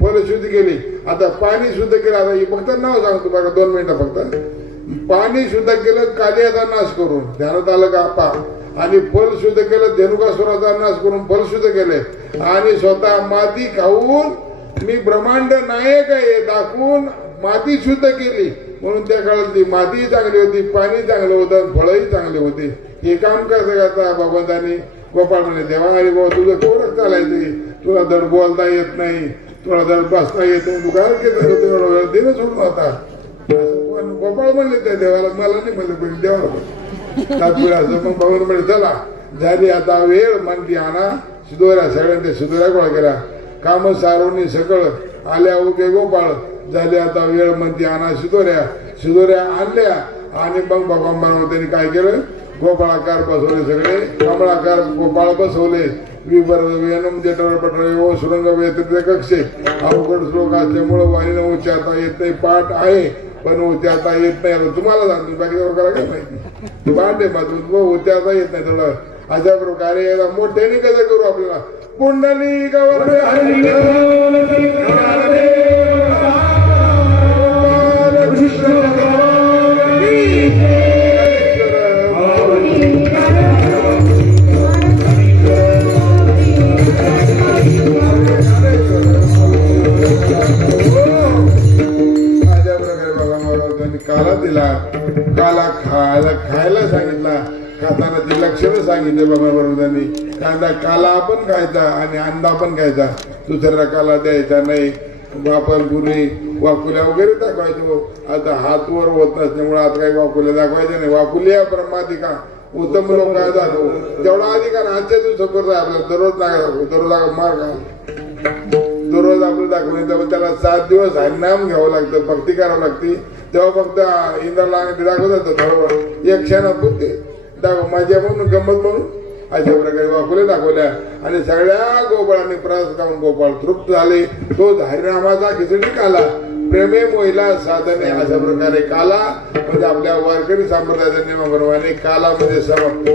फलशुद्धी केली, आता पाणी शुद्ध केलं. आता फक्त नाव सांगतो बघा 2 मिनिटं फक्त. पाणी शुद्ध केलं कालियाचा नाश करून, ध्यानात आलं का पा. आणि फल शुद्ध केलं, धेनुकासुराचा नाश करून फल शुद्ध केले. आणि स्वतः माती खाऊन मी ब्रह्मांड नायक आहे दाखवून माती शुद्ध केली. म्हणून त्या काळात ती माती चांगली होती, पाणी चांगलं होतं, फळही चांगले होते. हे काम कसं करता भगवंतांनी? गोपाळ म्हणे देवा अरे बाबा तुझं केवढं चालायचं, तुला धड बोलता येत नाही, तुला धड बसता येत नाही, तू काय केलं देणं सोडून होता. गोपाळ म्हणले त्या देवाला, मला नाही म्हणलं पण देवाला तात्पुर असं. मग भगवान म्हणजे चला झाली आता वेळ, म्हणती आणा शिदोऱ्या. सगळ्यांच्या शिदोऱ्या गोळा केल्या, काम सारवणी सकळ आल्या ओके गोपाळ. झाली आता वेळ, म्हणती आणा शिदोऱ्या आणल्या. आणि मग भगवान त्यांनी काय केलं, गोपाळाकार बसवले, सगळे कमळाकार गोपाळ बसवले. विभरम जठर पटळ सुरंग व्यतिरिक्त कक्षे. अवघड श्लोक असल्यामुळं वाणीनं उच्चारता येत नाही, पाठ आहे पण उच्चारता येत नाही. आता तुम्हाला सांगतो बाकी लोकांना काय माहिती, पाठ आहे मात्र उच्चारता येत नाही थोडं. अशा प्रकारे मोठ्याने कसं करू आपल्याला. पुंडली गवर काला दिला, काला खायला सांगितला, खाताना ती लक्षणं सांगितले भगवान त्यांनी. कांदा काला आपण खायचा आणि अंडा पण खायचा, दुसऱ्याला काला द्यायचा नाही. आपण पूर्वी वाकुल्या वगैरे दाखवायचो, आता हात वर होत नसल्यामुळे आता काही वाकुल्या दाखवायच्या नाही. वाकुल्या ब्रह्माधिका उत्तम लोक काय दाखवू तेवढा अधिकार आजच्या दिवसात करतो आपल्याला. दररोज मार घाल, दररोज आपलं दाखवून त्याला 7 दिवस हरिनाम घ्यावं लागतं, भक्ती करावं लागते. तेव्हा फक्त इंद्राला दाखवत बरोबर एक क्षणात बुद्धी दाखव माझ्या म्हणून गंमत म्हणून अशा प्रकारे वाकुले दाखवल्या. आणि सगळ्या गोपाळांनी प्रवास खाऊन गोपाळ तृप्त झाले. तो हरिनामाचा खिचडी काला, प्रेमे मोहिला साधने. अशा प्रकारे काला म्हणजे आपल्या वारकरी संप्रदायाच्या नियमाप्रमाणे काला म्हणजे समाप्त,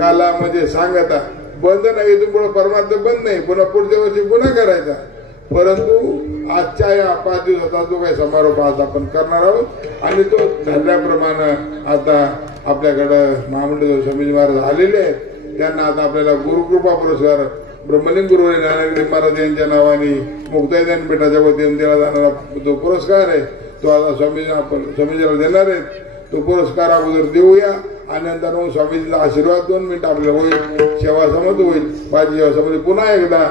काला म्हणजे सांगता. बंद नाही, इथून पुढे परमार्थ बंद नाही, पुन्हा पुढच्या वर्षी पुन्हा करायचा. परंतु आजच्या या 5 दिवसाचा जो काही समारोप आज आपण करणार आहोत आणि तो ठरल्याप्रमाणे आता आपल्याकडं महामंडळ स्वामीजी महाराज आलेले आहेत. त्यांना आता आपल्याला गुरुकृपा पुरस्कार ब्रह्मलिंग गुरु ज्ञानगिरी महाराज यांच्या नावाने मुक्ताई ज्ञानपीठाच्या वतीने दिला जाणारा जो पुरस्कार आहे तो आता स्वामीजीला देणार आहेत. तो पुरस्कार अगोदर देऊया आणि नंतर मग स्वामीजीला आशीर्वाद 2 मिनिटं आपल्याला होईल, सेवा समज होईल. माझी सेवा समज पुन्हा एकदा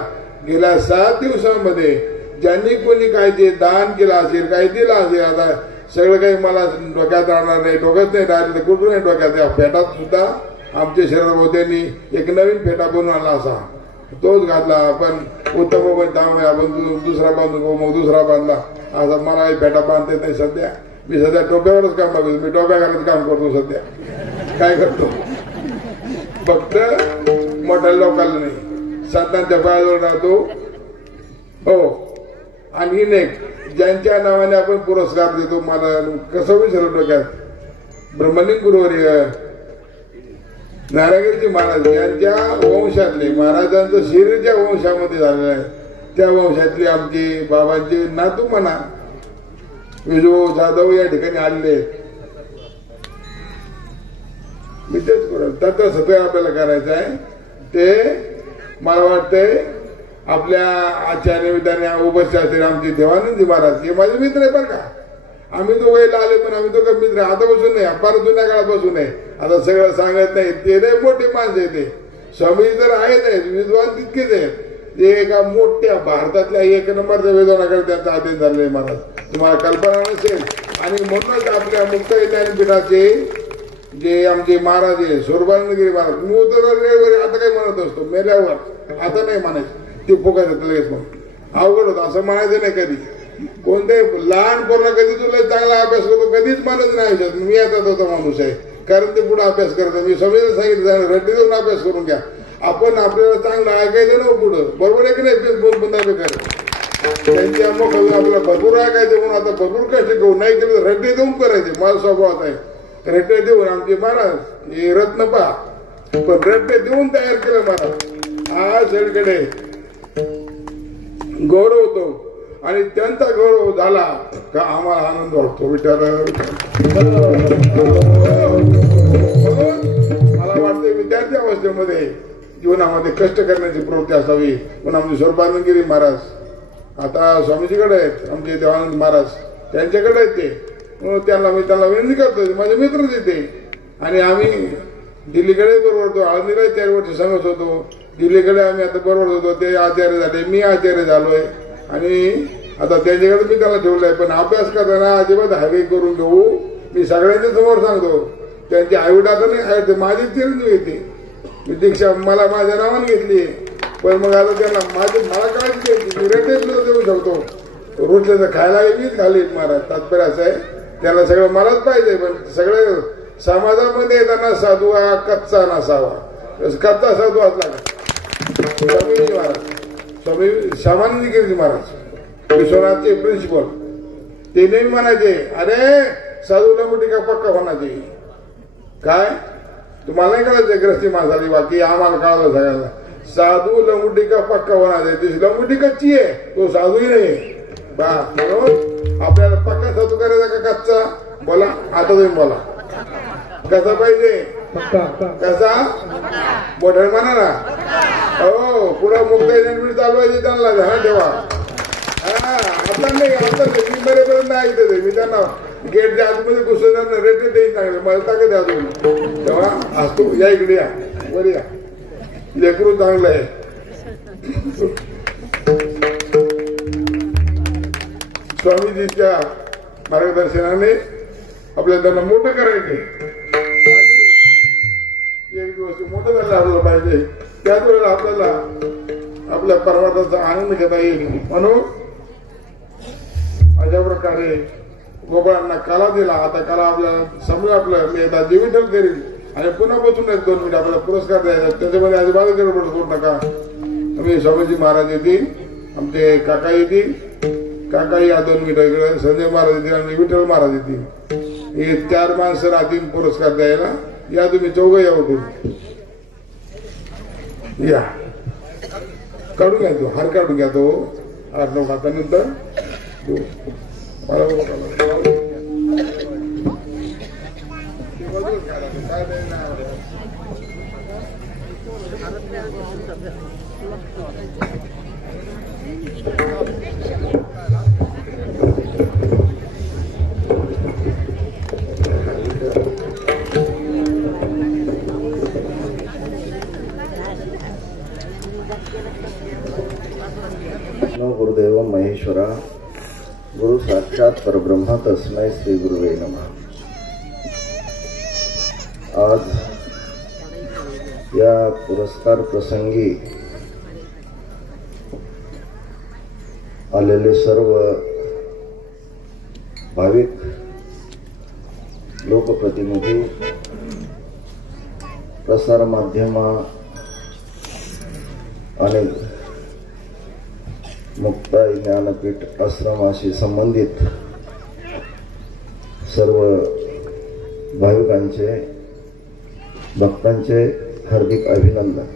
गेल्या 7 दिवसांमध्ये ज्यांनी कोणी काय ते दान केलं असेल, काही दिलं असेल, आता सगळं काही मला डोक्यात राहणार नाही, डोक्यात नाही राहिलं कुठून नाही डोक्यात. या फेटात सुद्धा आमच्या शरीराभोवत्यांनी एक नवीन फेटा बनवून आणला असा तोच घातला. आपण उत्तम आपण दुसरा बांधू, मग दुसरा बांधला. असा मला फेटा बांधता येत नाही सध्या. मी सध्या टोप्यावरच काम बघतो. मी टोप्या घालत काम करतो सध्या. काय करतो फक्त मोठ्या लोकांना नाही, संतांच्या पायाजवळ राहतो. हो आणि ज्यांच्या नावाने आपण पुरस्कार देतो मला कसं विसरलं डोक्यात. ब्रह्मलिंग गुरुवर्य नारायणगिरीजी महाराज यांच्या वंशातले, महाराजांचं शरीर ज्या वंशामध्ये झालेलं आहे त्या वंशातले आमचे बाबांचे नातू म्हणा विजो जाधव या ठिकाणी आलेले. मी तेच करत तत्र सत्य आपल्याला करायचं आहे. ते मला वाटतंय आपल्या आजच्या निमित्ताने उपस्थित असलेले आमचे देवानंदजी महाराज हे माझे मित्र आहे बरं का. आम्ही दोघे आले पण आम्ही दोघं मित्र आता बसून नाही, फार जुन्या काळात बसून नाही. आता सगळं सांगत नाही. ते लय मोठे माणसं आहे. ते स्वामी तर आहेत, विद्वान तितकेच आहेत. ते एका मोठ्या भारतातल्या 1 नंबरच्या विद्वानाकडे त्यांचा आदेश झालेले महाराज, तुम्हाला कल्पना नसेल. आणि म्हणूनच आपल्या मुक्ताई ज्ञानपीठाचे जे आमचे महाराज आहे सोरबानंदगिरी महाराज, मी उतरवर आता काही म्हणत असतो मेल्यावर, आता नाही म्हणायचं. ते फुकायचं लगेच मग अवघड होतं. असं म्हणायचं नाही कधी. कोणत्याही लहान पोरला कधी तुला चांगला अभ्यास करतो कधीच मानत नाही आयुष्यात. मी आता होता माणूस आहे कारण ते पुढे अभ्यास करतो. मी सगळ्यांना सांगितलं रट्टी देऊन अभ्यास करून घ्या. आपण आपल्याला चांगलं ऐकायचं ना पुढं, बरोबर आहे की नाही. बोल पुन्हा बेकार त्यांच्या मग आपल्याला भरपूर ऐकायचं म्हणून आता भरपूर कष्ट घेऊन नाही केलं तर रट्टे देऊन करायचे. मला स्वभावात आहे रट्टे देऊन. आमचे महाराज हे रत्न पहा पण रट्टे देऊन तयार केलं महाराज. आज सगळीकडे गौरव होतो आणि त्यांचा गौरव झाला का आम्हाला आनंद वाटतो. विचार मला वाटतं विद्यार्थी अवस्थेमध्ये जीवनामध्ये कष्ट करण्याची प्रवृत्ती असावी. पण आमचे सोरबानंदगिरी महाराज आता स्वामीजीकडे आहेत, आमचे देवानंद महाराज त्यांच्याकडे आहेत. ते त्यांना मी त्यांना विनंती करतो, माझे मित्रच येते. आणि आम्ही दिल्लीकडे बरोबर होतो, आळंदीला 4 वर्ष सांगत होतो. दिल्लीकडे आम्ही आता बरोबर होतो. ते आचार्य झाले, मी आचार्य झालोय. आणि आता त्यांच्याकडे मी त्याला ठेवलंय. पण अभ्यास करताना अजिबात हायवे करून घेऊ. मी सगळ्यांच्या समोर सांगतो. त्यांची आईवड आता नाही, माझी चिरंजीव येते. मी दीक्षा मला माझ्या नावाने घेतली. पण मग आता त्यांना मला काळजी घ्यायची. मी रेटे सुद्धा देऊ शकतो. रोटल्याचं खायला मीच घालीन महाराज. तात्पर्य असं आहे त्याला सगळं मलाच पाहिजे. पण सगळं समाजामध्ये येताना साधू हा कच्चा नसावा. कच्चा साधू असला का स्वामीजी महाराज, स्वामी श्यामानंदगिरी महाराज विश्वनाथचे प्रिन्सिपल ते नेहमी म्हणायचे, अरे साधू लंगोटी का पक्का होण्याचे. काय तुम्हाला नाही कळायचं ग्रस्ती माणसाली बाकी आम्हाला कळालं सगळ्यांना. साधू लंगोटी का पक्का होण्याचे. ती लंगोटी कच्ची आहे, तो साधूही नाही बा. म्हणून आपल्याला पक्का साधू करायचा का कच्चा. बोला आता तुम्ही बोला कसा पाहिजे. कसा मोठ्या म्हणा ना. हो पुढे मुक्ताई ज्ञानपीठ चालवायचे त्यांना ध्यान ठेवा. आता नाही आता मी बरेपर्यंत ऐकते. मी त्यांना गेटच्या आतमध्ये घुसवणार रेटे देईन चांगले मला टाकत अजून. तेव्हा असतो या इकडे या वर या. लेकरू चांगलं आहे. स्वामीजीच्या मार्गदर्शनाने आपल्याला त्यांना मोठं करायचे. एक दिवस मोठं झालं आपलं पाहिजे. त्याच वेळेला आपल्याला आपल्या परमार्थाचा आनंद घेता येईल. म्हणून अशा प्रकारे गोपाळांना कला दिला. आता कला आपल्याला समजा आपलं मी आता विठ्ठल करील आणि पुन्हा बसून 2 मिनिट आपल्याला पुरस्कार द्यायचा. त्याच्यामध्ये अजिबात गडबड करू नका. आम्ही स्वामीजी महाराज येतील, आमचे काका येतील. काकाही या 2 मिनिट इकडे संजय महाराज येतील आणि विठ्ठल महाराज येतील. हे 4 माणसं राहतील पुरस्कार द्यायला. या तुम्ही 4 या उठून या. काढून घ्या तो हार काढून घ्या तो. अर्णव काकानंतर मला गुरुदेव महेश्वरा गुरु साक्षात परब्रह्म तस्मै श्री गुरुवे नमः। आज या पुरस्कार प्रसंगी आलेले सर्व भाविक लोकप्रतिनिधी, प्रसार माध्यम आणि मुक्ताई ज्ञानपीठ आश्रमाशी संबंधित सर्व भाविकांचे भक्तांचे हार्दिक अभिनंदन।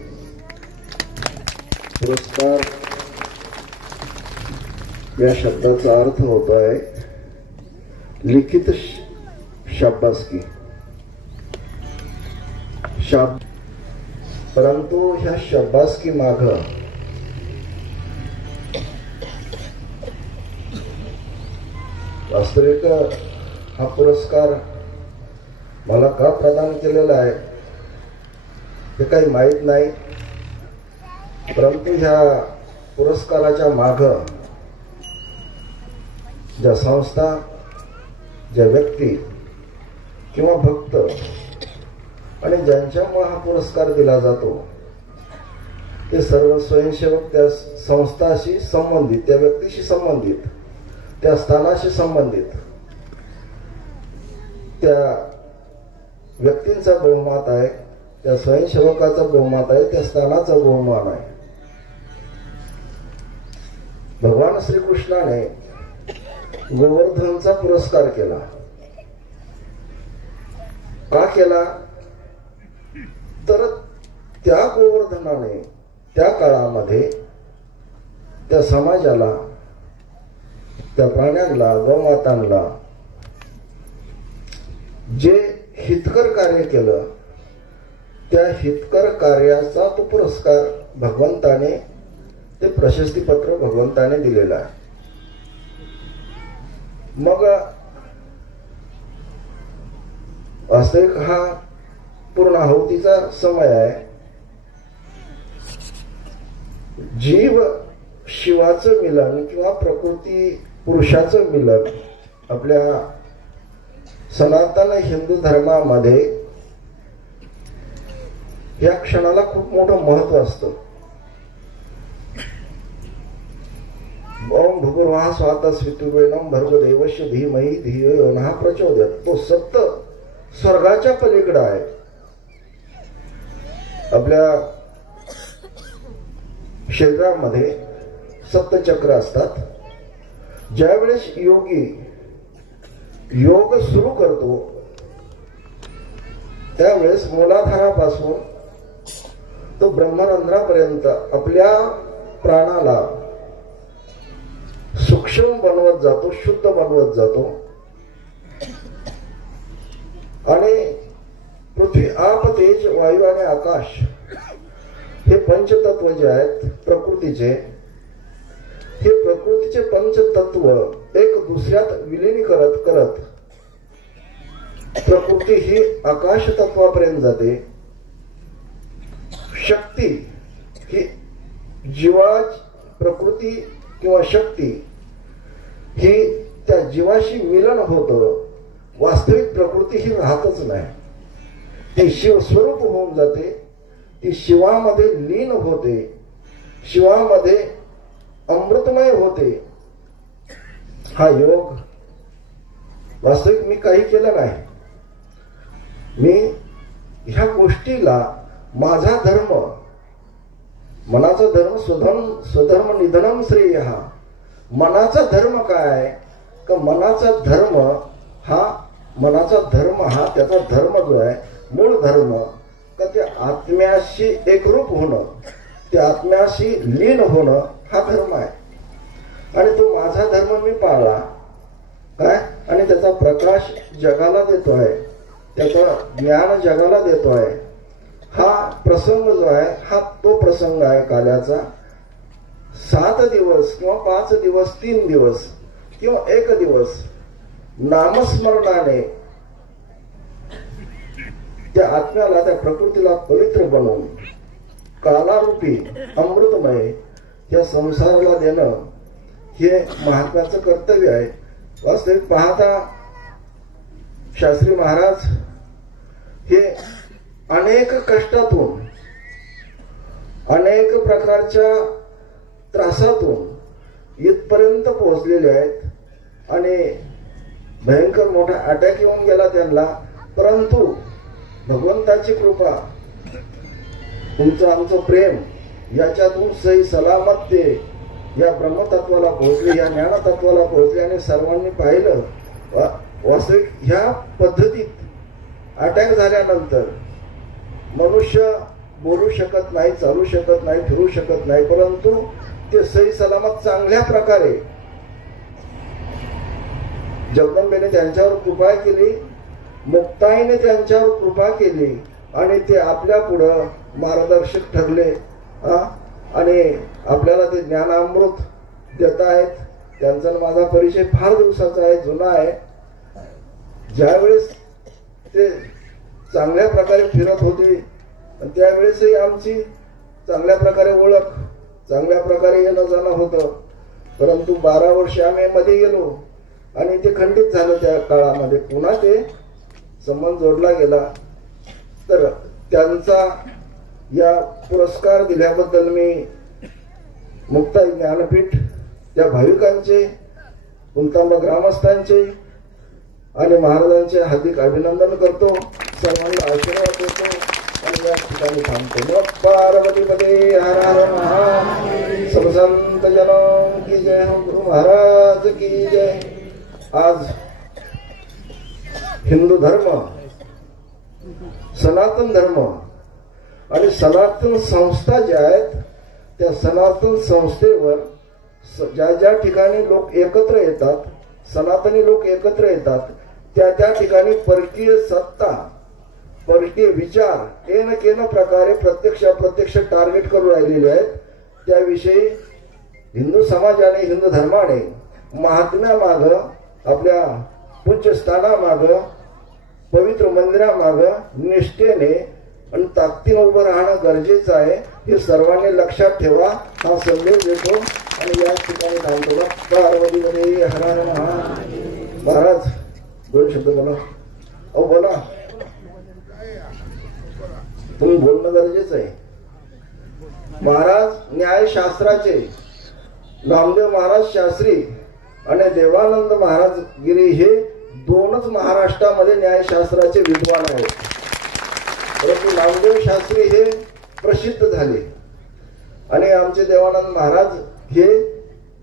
पुरस्कार या शब्दाचा अर्थ होता है लिखित शाबासकी शब्द, परंतु ह्या शाबासकी माग वास्तविक हा पुरस्कार मला का प्रदान केलेला आहे हे काही माहीत नाही, परंतु ह्या पुरस्काराच्या माग ज्या संस्था, ज्या व्यक्ती किंवा भक्त आणि ज्यांच्यामुळे हा पुरस्कार दिला जातो ते सर्व स्वयंसेवक त्या संस्थाशी संबंधित, त्या व्यक्तीशी संबंधित, त्या स्थानाशी संबंधित, त्या व्यक्तींचा बहुमत आहे, त्या स्वयंसेवकाचा बहुमत आहे, त्या स्थानाचा बहुमान आहे। भगवान श्रीकृष्णाने गोवर्धनचा पुरस्कार केला, का केला तर त्या गोवर्धनाने त्या काळामध्ये त्या समाजाला, त्या प्राण्यांना, गौमातांना जे हितकर कार्य केलं त्या हितकर कार्याचा तो पुरस्कार भगवंताने, ते प्रशस्तीपत्र भगवंताने दिलेलं आहे। मग वास्तविक हा पूर्णाहुतीचा समय आहे। जीव शिवाचं मिलन किंवा प्रकृती पुरुषाचं मिलन आपल्या सनातन हिंदू धर्मामध्ये या क्षणाला खूप मोठं महत्व असतं। ओम भूर्भुवः स्वः स्वितुर्वरेण्यं भर्गो देवस्य धीमहि धियो यो नः प्रचोदयात्। तो सत्य स्वर्गाच्या पलीकडे आहे। आपल्या शरीरामध्ये सप्तचक्र असतात। ज्यावेळेस योगी योग सुरू करतो त्यावेळेस मूलाधारापासून तो ब्रह्मरंध्रापर्यंत आपल्या प्राणाला सूक्ष्म बनवत जातो, शुद्ध बनवत जातो आणि पृथ्वी, आप, तेज, वायू आणि आकाश हे पंचतत्व जे आहेत प्रकृतीचे, हे प्रकृतीचे पंचतत्व एक दुसऱ्यात विलीन करत करत प्रकृती ही आकाश तत्वापर्यंत जाते। शक्ती ही जीवा, प्रकृती किंवा शक्ती ही त्या जीवाशी मिलन होतं। वास्तविक प्रकृती ही राहतच नाही, ती शिव स्वरूप होऊन जाते, ती शिवामध्ये लीन होते, शिवामध्ये अमृतमय होते। हा योग वास्तविक मी काही केलं नाही, मी ह्या गोष्टीला माझा धर्म, मनाचा धर्म स्वधर्म निधनम श्रेयः। मनाचा धर्म काय का मनाचा धर्म हा त्याचा धर्म जो आहे मूळ धर्म का त्या आत्म्याशी एकरूप होणं, त्या आत्म्याशी लीन होणं हा धर्म आहे। आणि तो माझा धर्म मी पाळला काय, आणि त्याचा प्रकाश जगाला देतोय, त्याचा ज्ञान जगाला देतोय. हा प्रसंग जो आहे हा तो प्रसंग आहे काल्याचा. 7 दिवस किंवा 5 दिवस, 3 दिवस किंवा 1 दिवस नामस्मरणाने त्या आत्म्याला, त्या प्रकृतीला पवित्र बनवून कालारूपी अमृतमय या संसाराला देणं हे महात्म्याचं कर्तव्य आहे. वास्तविक पाहता शास्त्री महाराज हे अनेक कष्टातून, अनेक प्रकारच्या त्रासातून इथपर्यंत पोहोचलेले आहेत आणि भयंकर मोठा अटॅक येऊन गेला त्यांना, परंतु भगवंताची कृपा, तुमचं आमचं प्रेम याच्यातून सही सलामत ते या ब्रह्मतत्वाला पोहोचले, या ज्ञानतत्वाला पोहोचले. आणि सर्वांनी पाहिलं वास्तविक ह्या पद्धतीत अटॅक झाल्यानंतर मनुष्य बोलू शकत नाही, चालू शकत नाही, फिरू शकत नाही, परंतु ते सही सलामत चांगल्या प्रकारे जगदंबेने त्यांच्यावर कृपा केली, मुक्ताईने त्यांच्यावर कृपा केली आणि ते आपल्या पुढं मार्गदर्शक ठरले आणि आपल्याला ते ज्ञानामृत देत आहेत. त्यांचा माझा परिचय फार दिवसाचा आहे, जुना आहे. ज्यावेळेस ते चांगल्या प्रकारे फिरत होते त्यावेळेसही आमची चांगल्या प्रकारे ओळख, चांगल्या प्रकारे येणं जाणं होतं. परंतु 12 वर्ष आम्ही मध्ये गेलो आणि ते खंडित झालं. त्या काळामध्ये पुन्हा ते संबंध जोडला गेला. तर त्यांचा या पुरस्कार दिल्याबद्दल मी मुक्ताई ज्ञानपीठ त्या भाविकांचे, पुलतांबा ग्रामस्थांचे आणि महाराजांचे हार्दिक अभिनंदन करतो. सर्वांना आशीर्वाद देतो आणि या ठिकाणी थांबतो. पार्वती पदे हर हर महादेव. सबसंत जनों की जय हो, गुरु महाराज की जय. आज हिंदू धर्म, सनातन धर्म आणि सनातन संस्था ज्या आहेत त्या सनातन संस्थेवर ज्या ज्या ठिकाणी लोक एकत्र येतात, सनातनी लोक एकत्र येतात, त्या त्या ठिकाणी परकीय सत्ता, परकीय विचार केन प्रकारे प्रत्यक्ष अप्रत्यक्ष टार्गेट करून राहिलेले आहेत. त्याविषयी हिंदू समाजाने, हिंदू धर्माने महात्म्यामाग, आपल्या पूज्य स्थानामाग, पवित्र मंदिरामाग निष्ठेने आणि ताकदीने उभं राहणं गरजेचं आहे. हे सर्वांनी लक्षात ठेवा. हा संदेश देतो आणि या ठिकाणी थांबतो. पार्वतीमध्ये हर हर महादेव. महाराज 2 शब्द बोला. अहो बोला, तुम्ही बोलणं गरजेचं आहे. महाराज न्यायशास्त्राचे नामदेव महाराज शास्त्री आणि देवानंद महाराज गिरी हे 2च महाराष्ट्रामध्ये न्यायशास्त्राचे विद्वान आहेत. परंतु नामदेव शास्त्री हे प्रसिद्ध झाले आणि आमचे देवानंद महाराज हे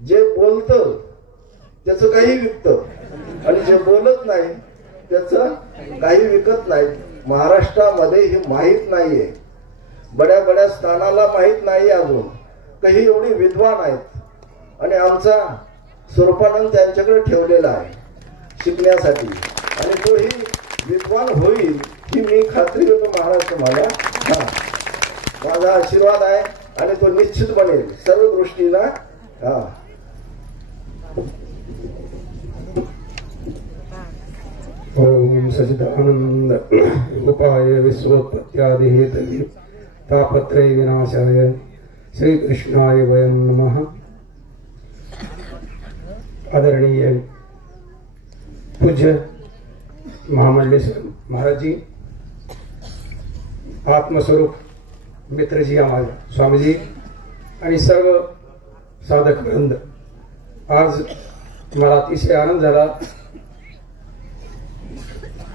जे बोलतं त्याचं काही विकतं आणि जे बोलत नाही त्याचं काही विकत नाही. महाराष्ट्रामध्ये हे माहीत नाहीये, बड्या बड्या स्थानाला माहीत नाही अजून, काही एवढे विद्वान आहेत आणि आमचा स्वरूपानंद त्यांच्याकडे ठेवलेला आहे शिकण्यासाठी आणि तोही विद्वान होईल ही मी खात्री देतो महाराज तुम्हाला. हा माझा आशीर्वाद आहे आणि तो निश्चित बनेल सर्व दृष्टीला. हा ओम सच्चिदानंद उपाय विश्वोत्पत्त्यादि हेतवे तापत्रय विनाशाय श्री कृष्णाय वयं नमः. आदरणीय पूज्य महामंडलेश्वर महाराज जी, आत्मस्वरूप मित्रजी, आम्हाला स्वामीजी आणि सर्व साधक वृंद, आज मला अतिशय आनंद झाला.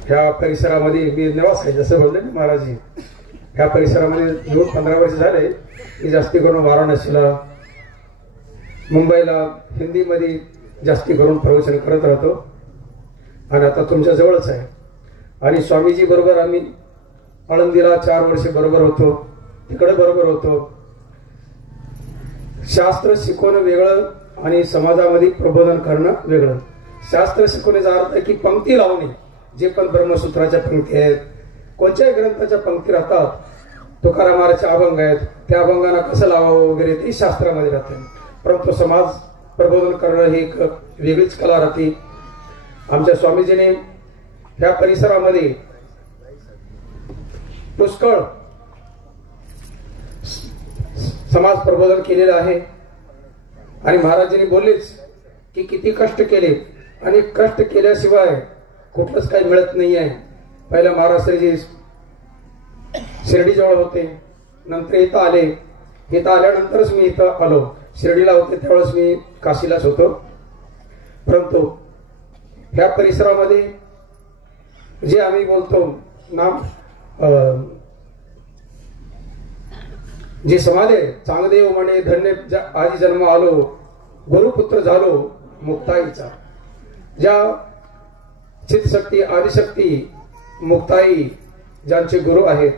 ह्या परिसरामध्ये मी निवास आहे, जसं बोलले ना महाराजजी, ह्या परिसरामध्ये 15 वर्ष झाले. मी जास्ती करून वाराणसीला, मुंबईला हिंदीमध्ये जास्ती करून प्रवचन करत राहतो आणि आता तुमच्या जवळच आहे. आणि स्वामीजी बरोबर आम्ही आळंदीला 4 वर्ष बरोबर होतो, तिकडे बरोबर होतो. शास्त्र शिकवणं वेगळं आणि समाजामध्ये प्रबोधन करणं वेगळं. शास्त्र शिकवण्याचा अर्थ आहे की पंक्ती लावणे. जे पण ब्रह्मसूत्राच्या पंक्ती आहेत, कोणत्याही ग्रंथाच्या पंक्ती राहतात, तुकाराम महाराजचे अभंग आहेत, त्या अभंगांना कसं लावावं वगैरे ते शास्त्रामध्ये राहते. परंतु समाज प्रबोधन करणं ही एक वेगळीच कला राहते. आमच्या स्वामीजीने ह्या परिसरामध्ये पुष्कळ समाज प्रबोधन केलेलं आहे. आणि महाराजांनी बोललेच की किती कष्ट केले आणि कष्ट केल्याशिवाय कुठलंच काही मिळत नाही आहे. पहिला महाराज श्रीजी शिर्डीजवळ होते, नंतर इथं आले. इथं आल्यानंतरच मी इथं आलो. शिर्डीला होते त्यावेळेस मी काशीलाच होतो. परंतु ह्या परिसरामध्ये जे आम्ही बोलतो नाम जे समाज आहे, चांगदेव म्हणे धन्य आधी जन्म आलो, गुरुपुत्र झालो मुक्ताईचा. ज्या चितशक्ती आदिशक्ती मुक्ताई ज्यांचे गुरु आहेत,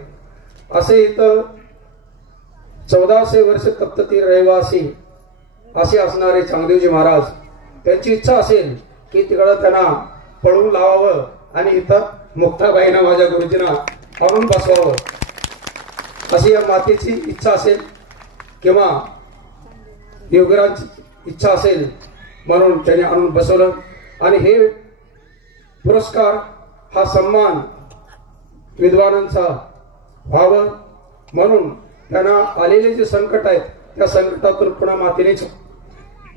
असे इथं 1400 वर्ष तप्ततीर रहिवासी असे असणारे चांगदेवजी महाराज, त्यांची इच्छा असेल की तिकडं त्यांना पळून लावावं आणि इथं मुक्ताबाईंना माझ्या गुरुजींना आणून बसवावं, अशी या मातेची इच्छा असेल किंवा योगरांची इच्छा असेल म्हणून त्यांनी आणून बसवलं. आणि हे पुरस्कार हा सन्मान विद्वानांचा व्हावं म्हणून त्यांना आलेले जे संकट आहेत त्या संकटातून पुन्हा मातेनेच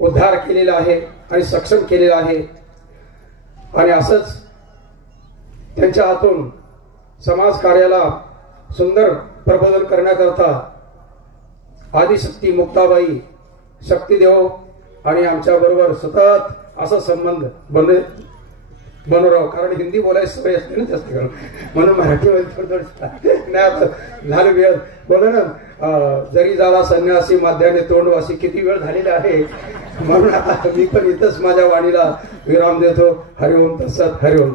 उद्धार केलेला आहे आणि सक्षम केलेला आहे. आणि असंच त्यांच्या हातून समाज कार्याला सुंदर प्रबोधन करण्याकरता आदिशक्ती मुक्ताबाई, शक्तीदेव आणि आमच्या बरोबर सतत असा संबंध बनवराव. कारण हिंदी बोलायची सवय असते ना जास्त करून, म्हणून मराठीमध्ये थोडं नाही झालं वेळ बोला ना. जरी झाला संन्यासी माध्याने तोंडवासी, किती वेळ झालेला आहे. म्हणून आता मी पण इथंच माझ्या वाणीला विराम देतो. हरिओम तत्सत. हरिओम.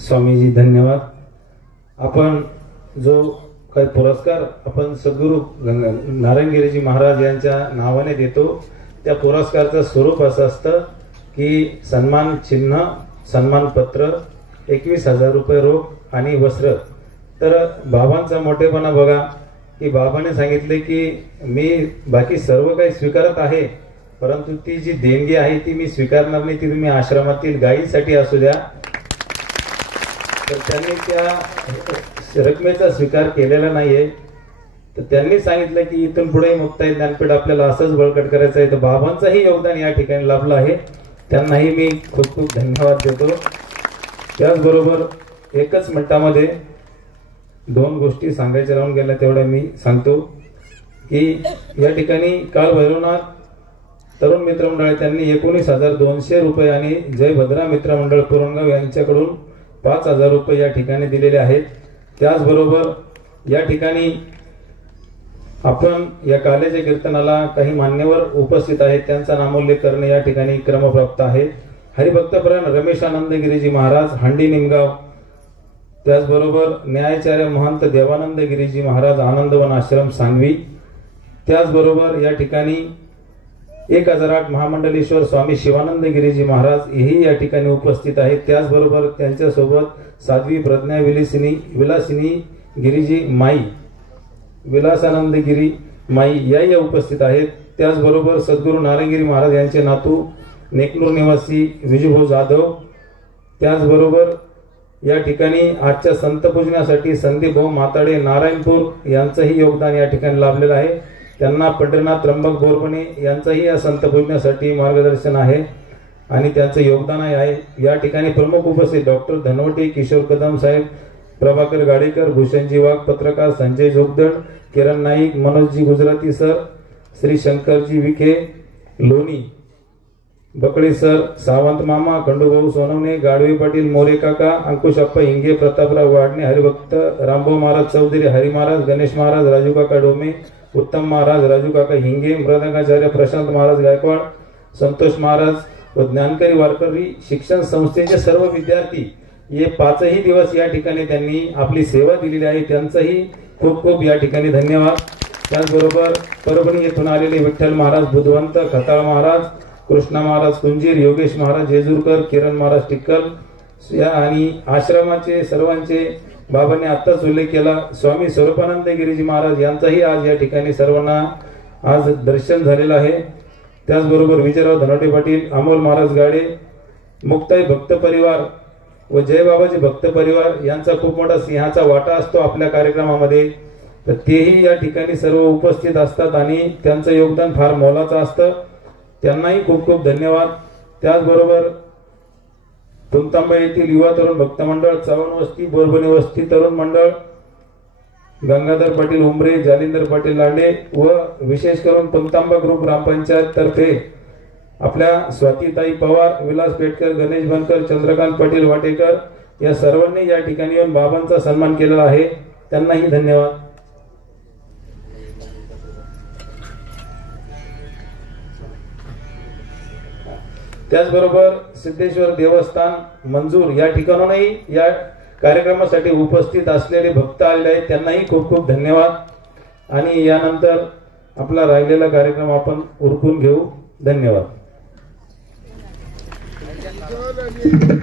स्वामीजी धन्यवाद. आपण जो काही पुरस्कार आपण सद्गुरू नारायणगिरीजी महाराज यांच्या नावाने देतो, त्या पुरस्काराचं स्वरूप असं असतं की सन्मान चिन्ह, सन्मानपत्र, 21,000 रुपये रोख आणि वस्त्र. तर बाबांचा मोठेपणा बघा की बाबाने सांगितले की मी बाकी सर्व काही स्वीकारत आहे, परंतु ती जी देणगी आहे ती मी स्वीकारणार नाही, ती तुम्ही आश्रमातील गायीसाठी असू द्या. तर त्यांनी त्या रकमेचा स्वीकार केलेला नाहीये. तर त्यांनी सांगितलं की इथून पुढे मुक्ताई ज्ञानपीठ आपल्याला असंच बळकट करायचं आहे. तर बाबांचंही योगदान या ठिकाणी लाभलं आहे, त्यांनाही मी खूप खूप धन्यवाद देतो. त्याचबरोबर एकच मिनिटामध्ये 2 गोष्टी सांगायच्या राहून गेल्या, तेवढ्या मी सांगतो की या ठिकाणी काल भैरवनाथ तरुण मित्र मंडळ त्यांनी 19,200 रुपये आणि जय भद्रा मित्र मंडळ पुरणगाव यांच्याकडून 5,000 रुपये या ठिकाणी दिलेले आहेत. त्याचबरोबर या ठिकाणी आपण या कालेच्या कीर्तनाला काही मान्यवर उपस्थित आहेत, त्यांचा नामोल्लेख करणे या ठिकाणी क्रमप्राप्त आहे. हरिभक्तपरायण रमेशानंद गिरीजी महाराज हंडी निमगाव, त्याचबरोबर न्यायाचार्य महंत देवानंद गिरीजी महाराज आनंदवन आश्रम सांगवी, त्याचबरोबर या ठिकाणी 1008 महामंडलेश्वर स्वामी शिवानंद गिरीजी महाराज हेही या ठिकाणी उपस्थित आहेत. त्याचबरोबर त्यांच्यासोबत साध्वी प्रज्ञा विलासिनी गिरीजी माई, विलासानंद गिरी माई या उपस्थित आहेत. त्याचबरोबर सद्गुरू नारायणगिरी महाराज यांचे नातू नेकनूर निवासी विजूभाऊ जाधव, त्याचबरोबर या ठिकाणी आजच्या संत पूजनासाठी संदीप भाऊ माताडे नारायणपूर यांचंही योगदान या ठिकाणी लाभलेलं आहे. त्यांना पंढरीनाथ त्र्यंबक बोरपणे यांचंही या संत पूजनासाठी मार्गदर्शन आहे आणि त्यांचं योगदान आहे. या ठिकाणी प्रमुख उपस्थित डॉक्टर धनवटे, किशोर कदम साहेब, प्रभाकर गाडेकर, भूषणजी वाघ, पत्रकार संजय जोगदंड, किरण नाईक, मनोजजी गुजराती सर, श्री शंकरजी विखे लोणी, बकळे सर, सावंत मामा, खंडूभाऊ सोनवणे, गाडवे पाटील, मोरे काका, अंकुशप्पा हिंगे, प्रतापराव वाडणे, हरिभक्त रामभाऊ महाराज चौधरी, हरी महाराज, गणेश महाराज, राजू काका डोमे, उत्तम महाराज, राजू काका हिंगे, मृदंगाचार्य प्रशांत महाराज गायकवाड, संतोष महाराज व ज्ञानकरी वारकरी शिक्षण संस्थेचे सर्व विद्यार्थी हे 5ही दिवस या ठिकाणी त्यांनी आपली सेवा दिलेली आहे. त्यांचंही खूप खूप या ठिकाणी धन्यवाद. त्याचबरोबर परभणी येथून आलेले विठ्ठल महाराज बुधवंत, खताळ महाराज, कृष्णा महाराज कुंजीर, योगेश महाराज जेजूरकर, किरण महाराज टिक्कल या आणि आश्रमाचे सर्वांचे बाबांनी आत्ताच उल्लेख केला स्वामी स्वरूपानंद गिरीजी महाराज यांचाही आज या ठिकाणी सर्वांना आज दर्शन झालेलं आहे. त्याचबरोबर विजयराव धनावटे पाटील, अमोल महाराज गाडे, मुक्ताई भक्त परिवार व जय बाबाजी भक्त परिवार यांचा खूप मोठा सिंहाचा वाटा असतो आपल्या कार्यक्रमामध्ये. तर तेही या ठिकाणी सर्व उपस्थित असतात आणि त्यांचं योगदान फार मोलाचं असतं. त्यांनाही खूप खूप धन्यवाद. त्याचबरोबर पुणतांबा येथील युवा तरुण भक्त मंडळ, चव्हाण वस्ती, बोरबनी वस्ती तरुण मंडळ, गंगाधर पाटील उमरे, जालिंदर पाटील लांडे व विशेष करून पुणतांबा ग्रुप ग्रामपंचायत तर्फे आपल्या स्वातीताई पवार, विलास पेटकर, गणेश बनकर, चंद्रकांत पाटील वाटेकर या सर्वांनी या ठिकाणी येऊन बाबांचा सन्मान केलेला आहे. त्यांनाही धन्यवाद. त्याचबरोबर सिद्धेश्वर देवस्थान मंजूर या ठिकाणूनही या कार्यक्रमासाठी उपस्थित असलेले भक्त आलेले आहेत. त्यांनाही खूप खूप धन्यवाद. आणि यानंतर आपला राहिलेला कार्यक्रम आपण उरकून घेऊ. धन्यवाद. Thank you.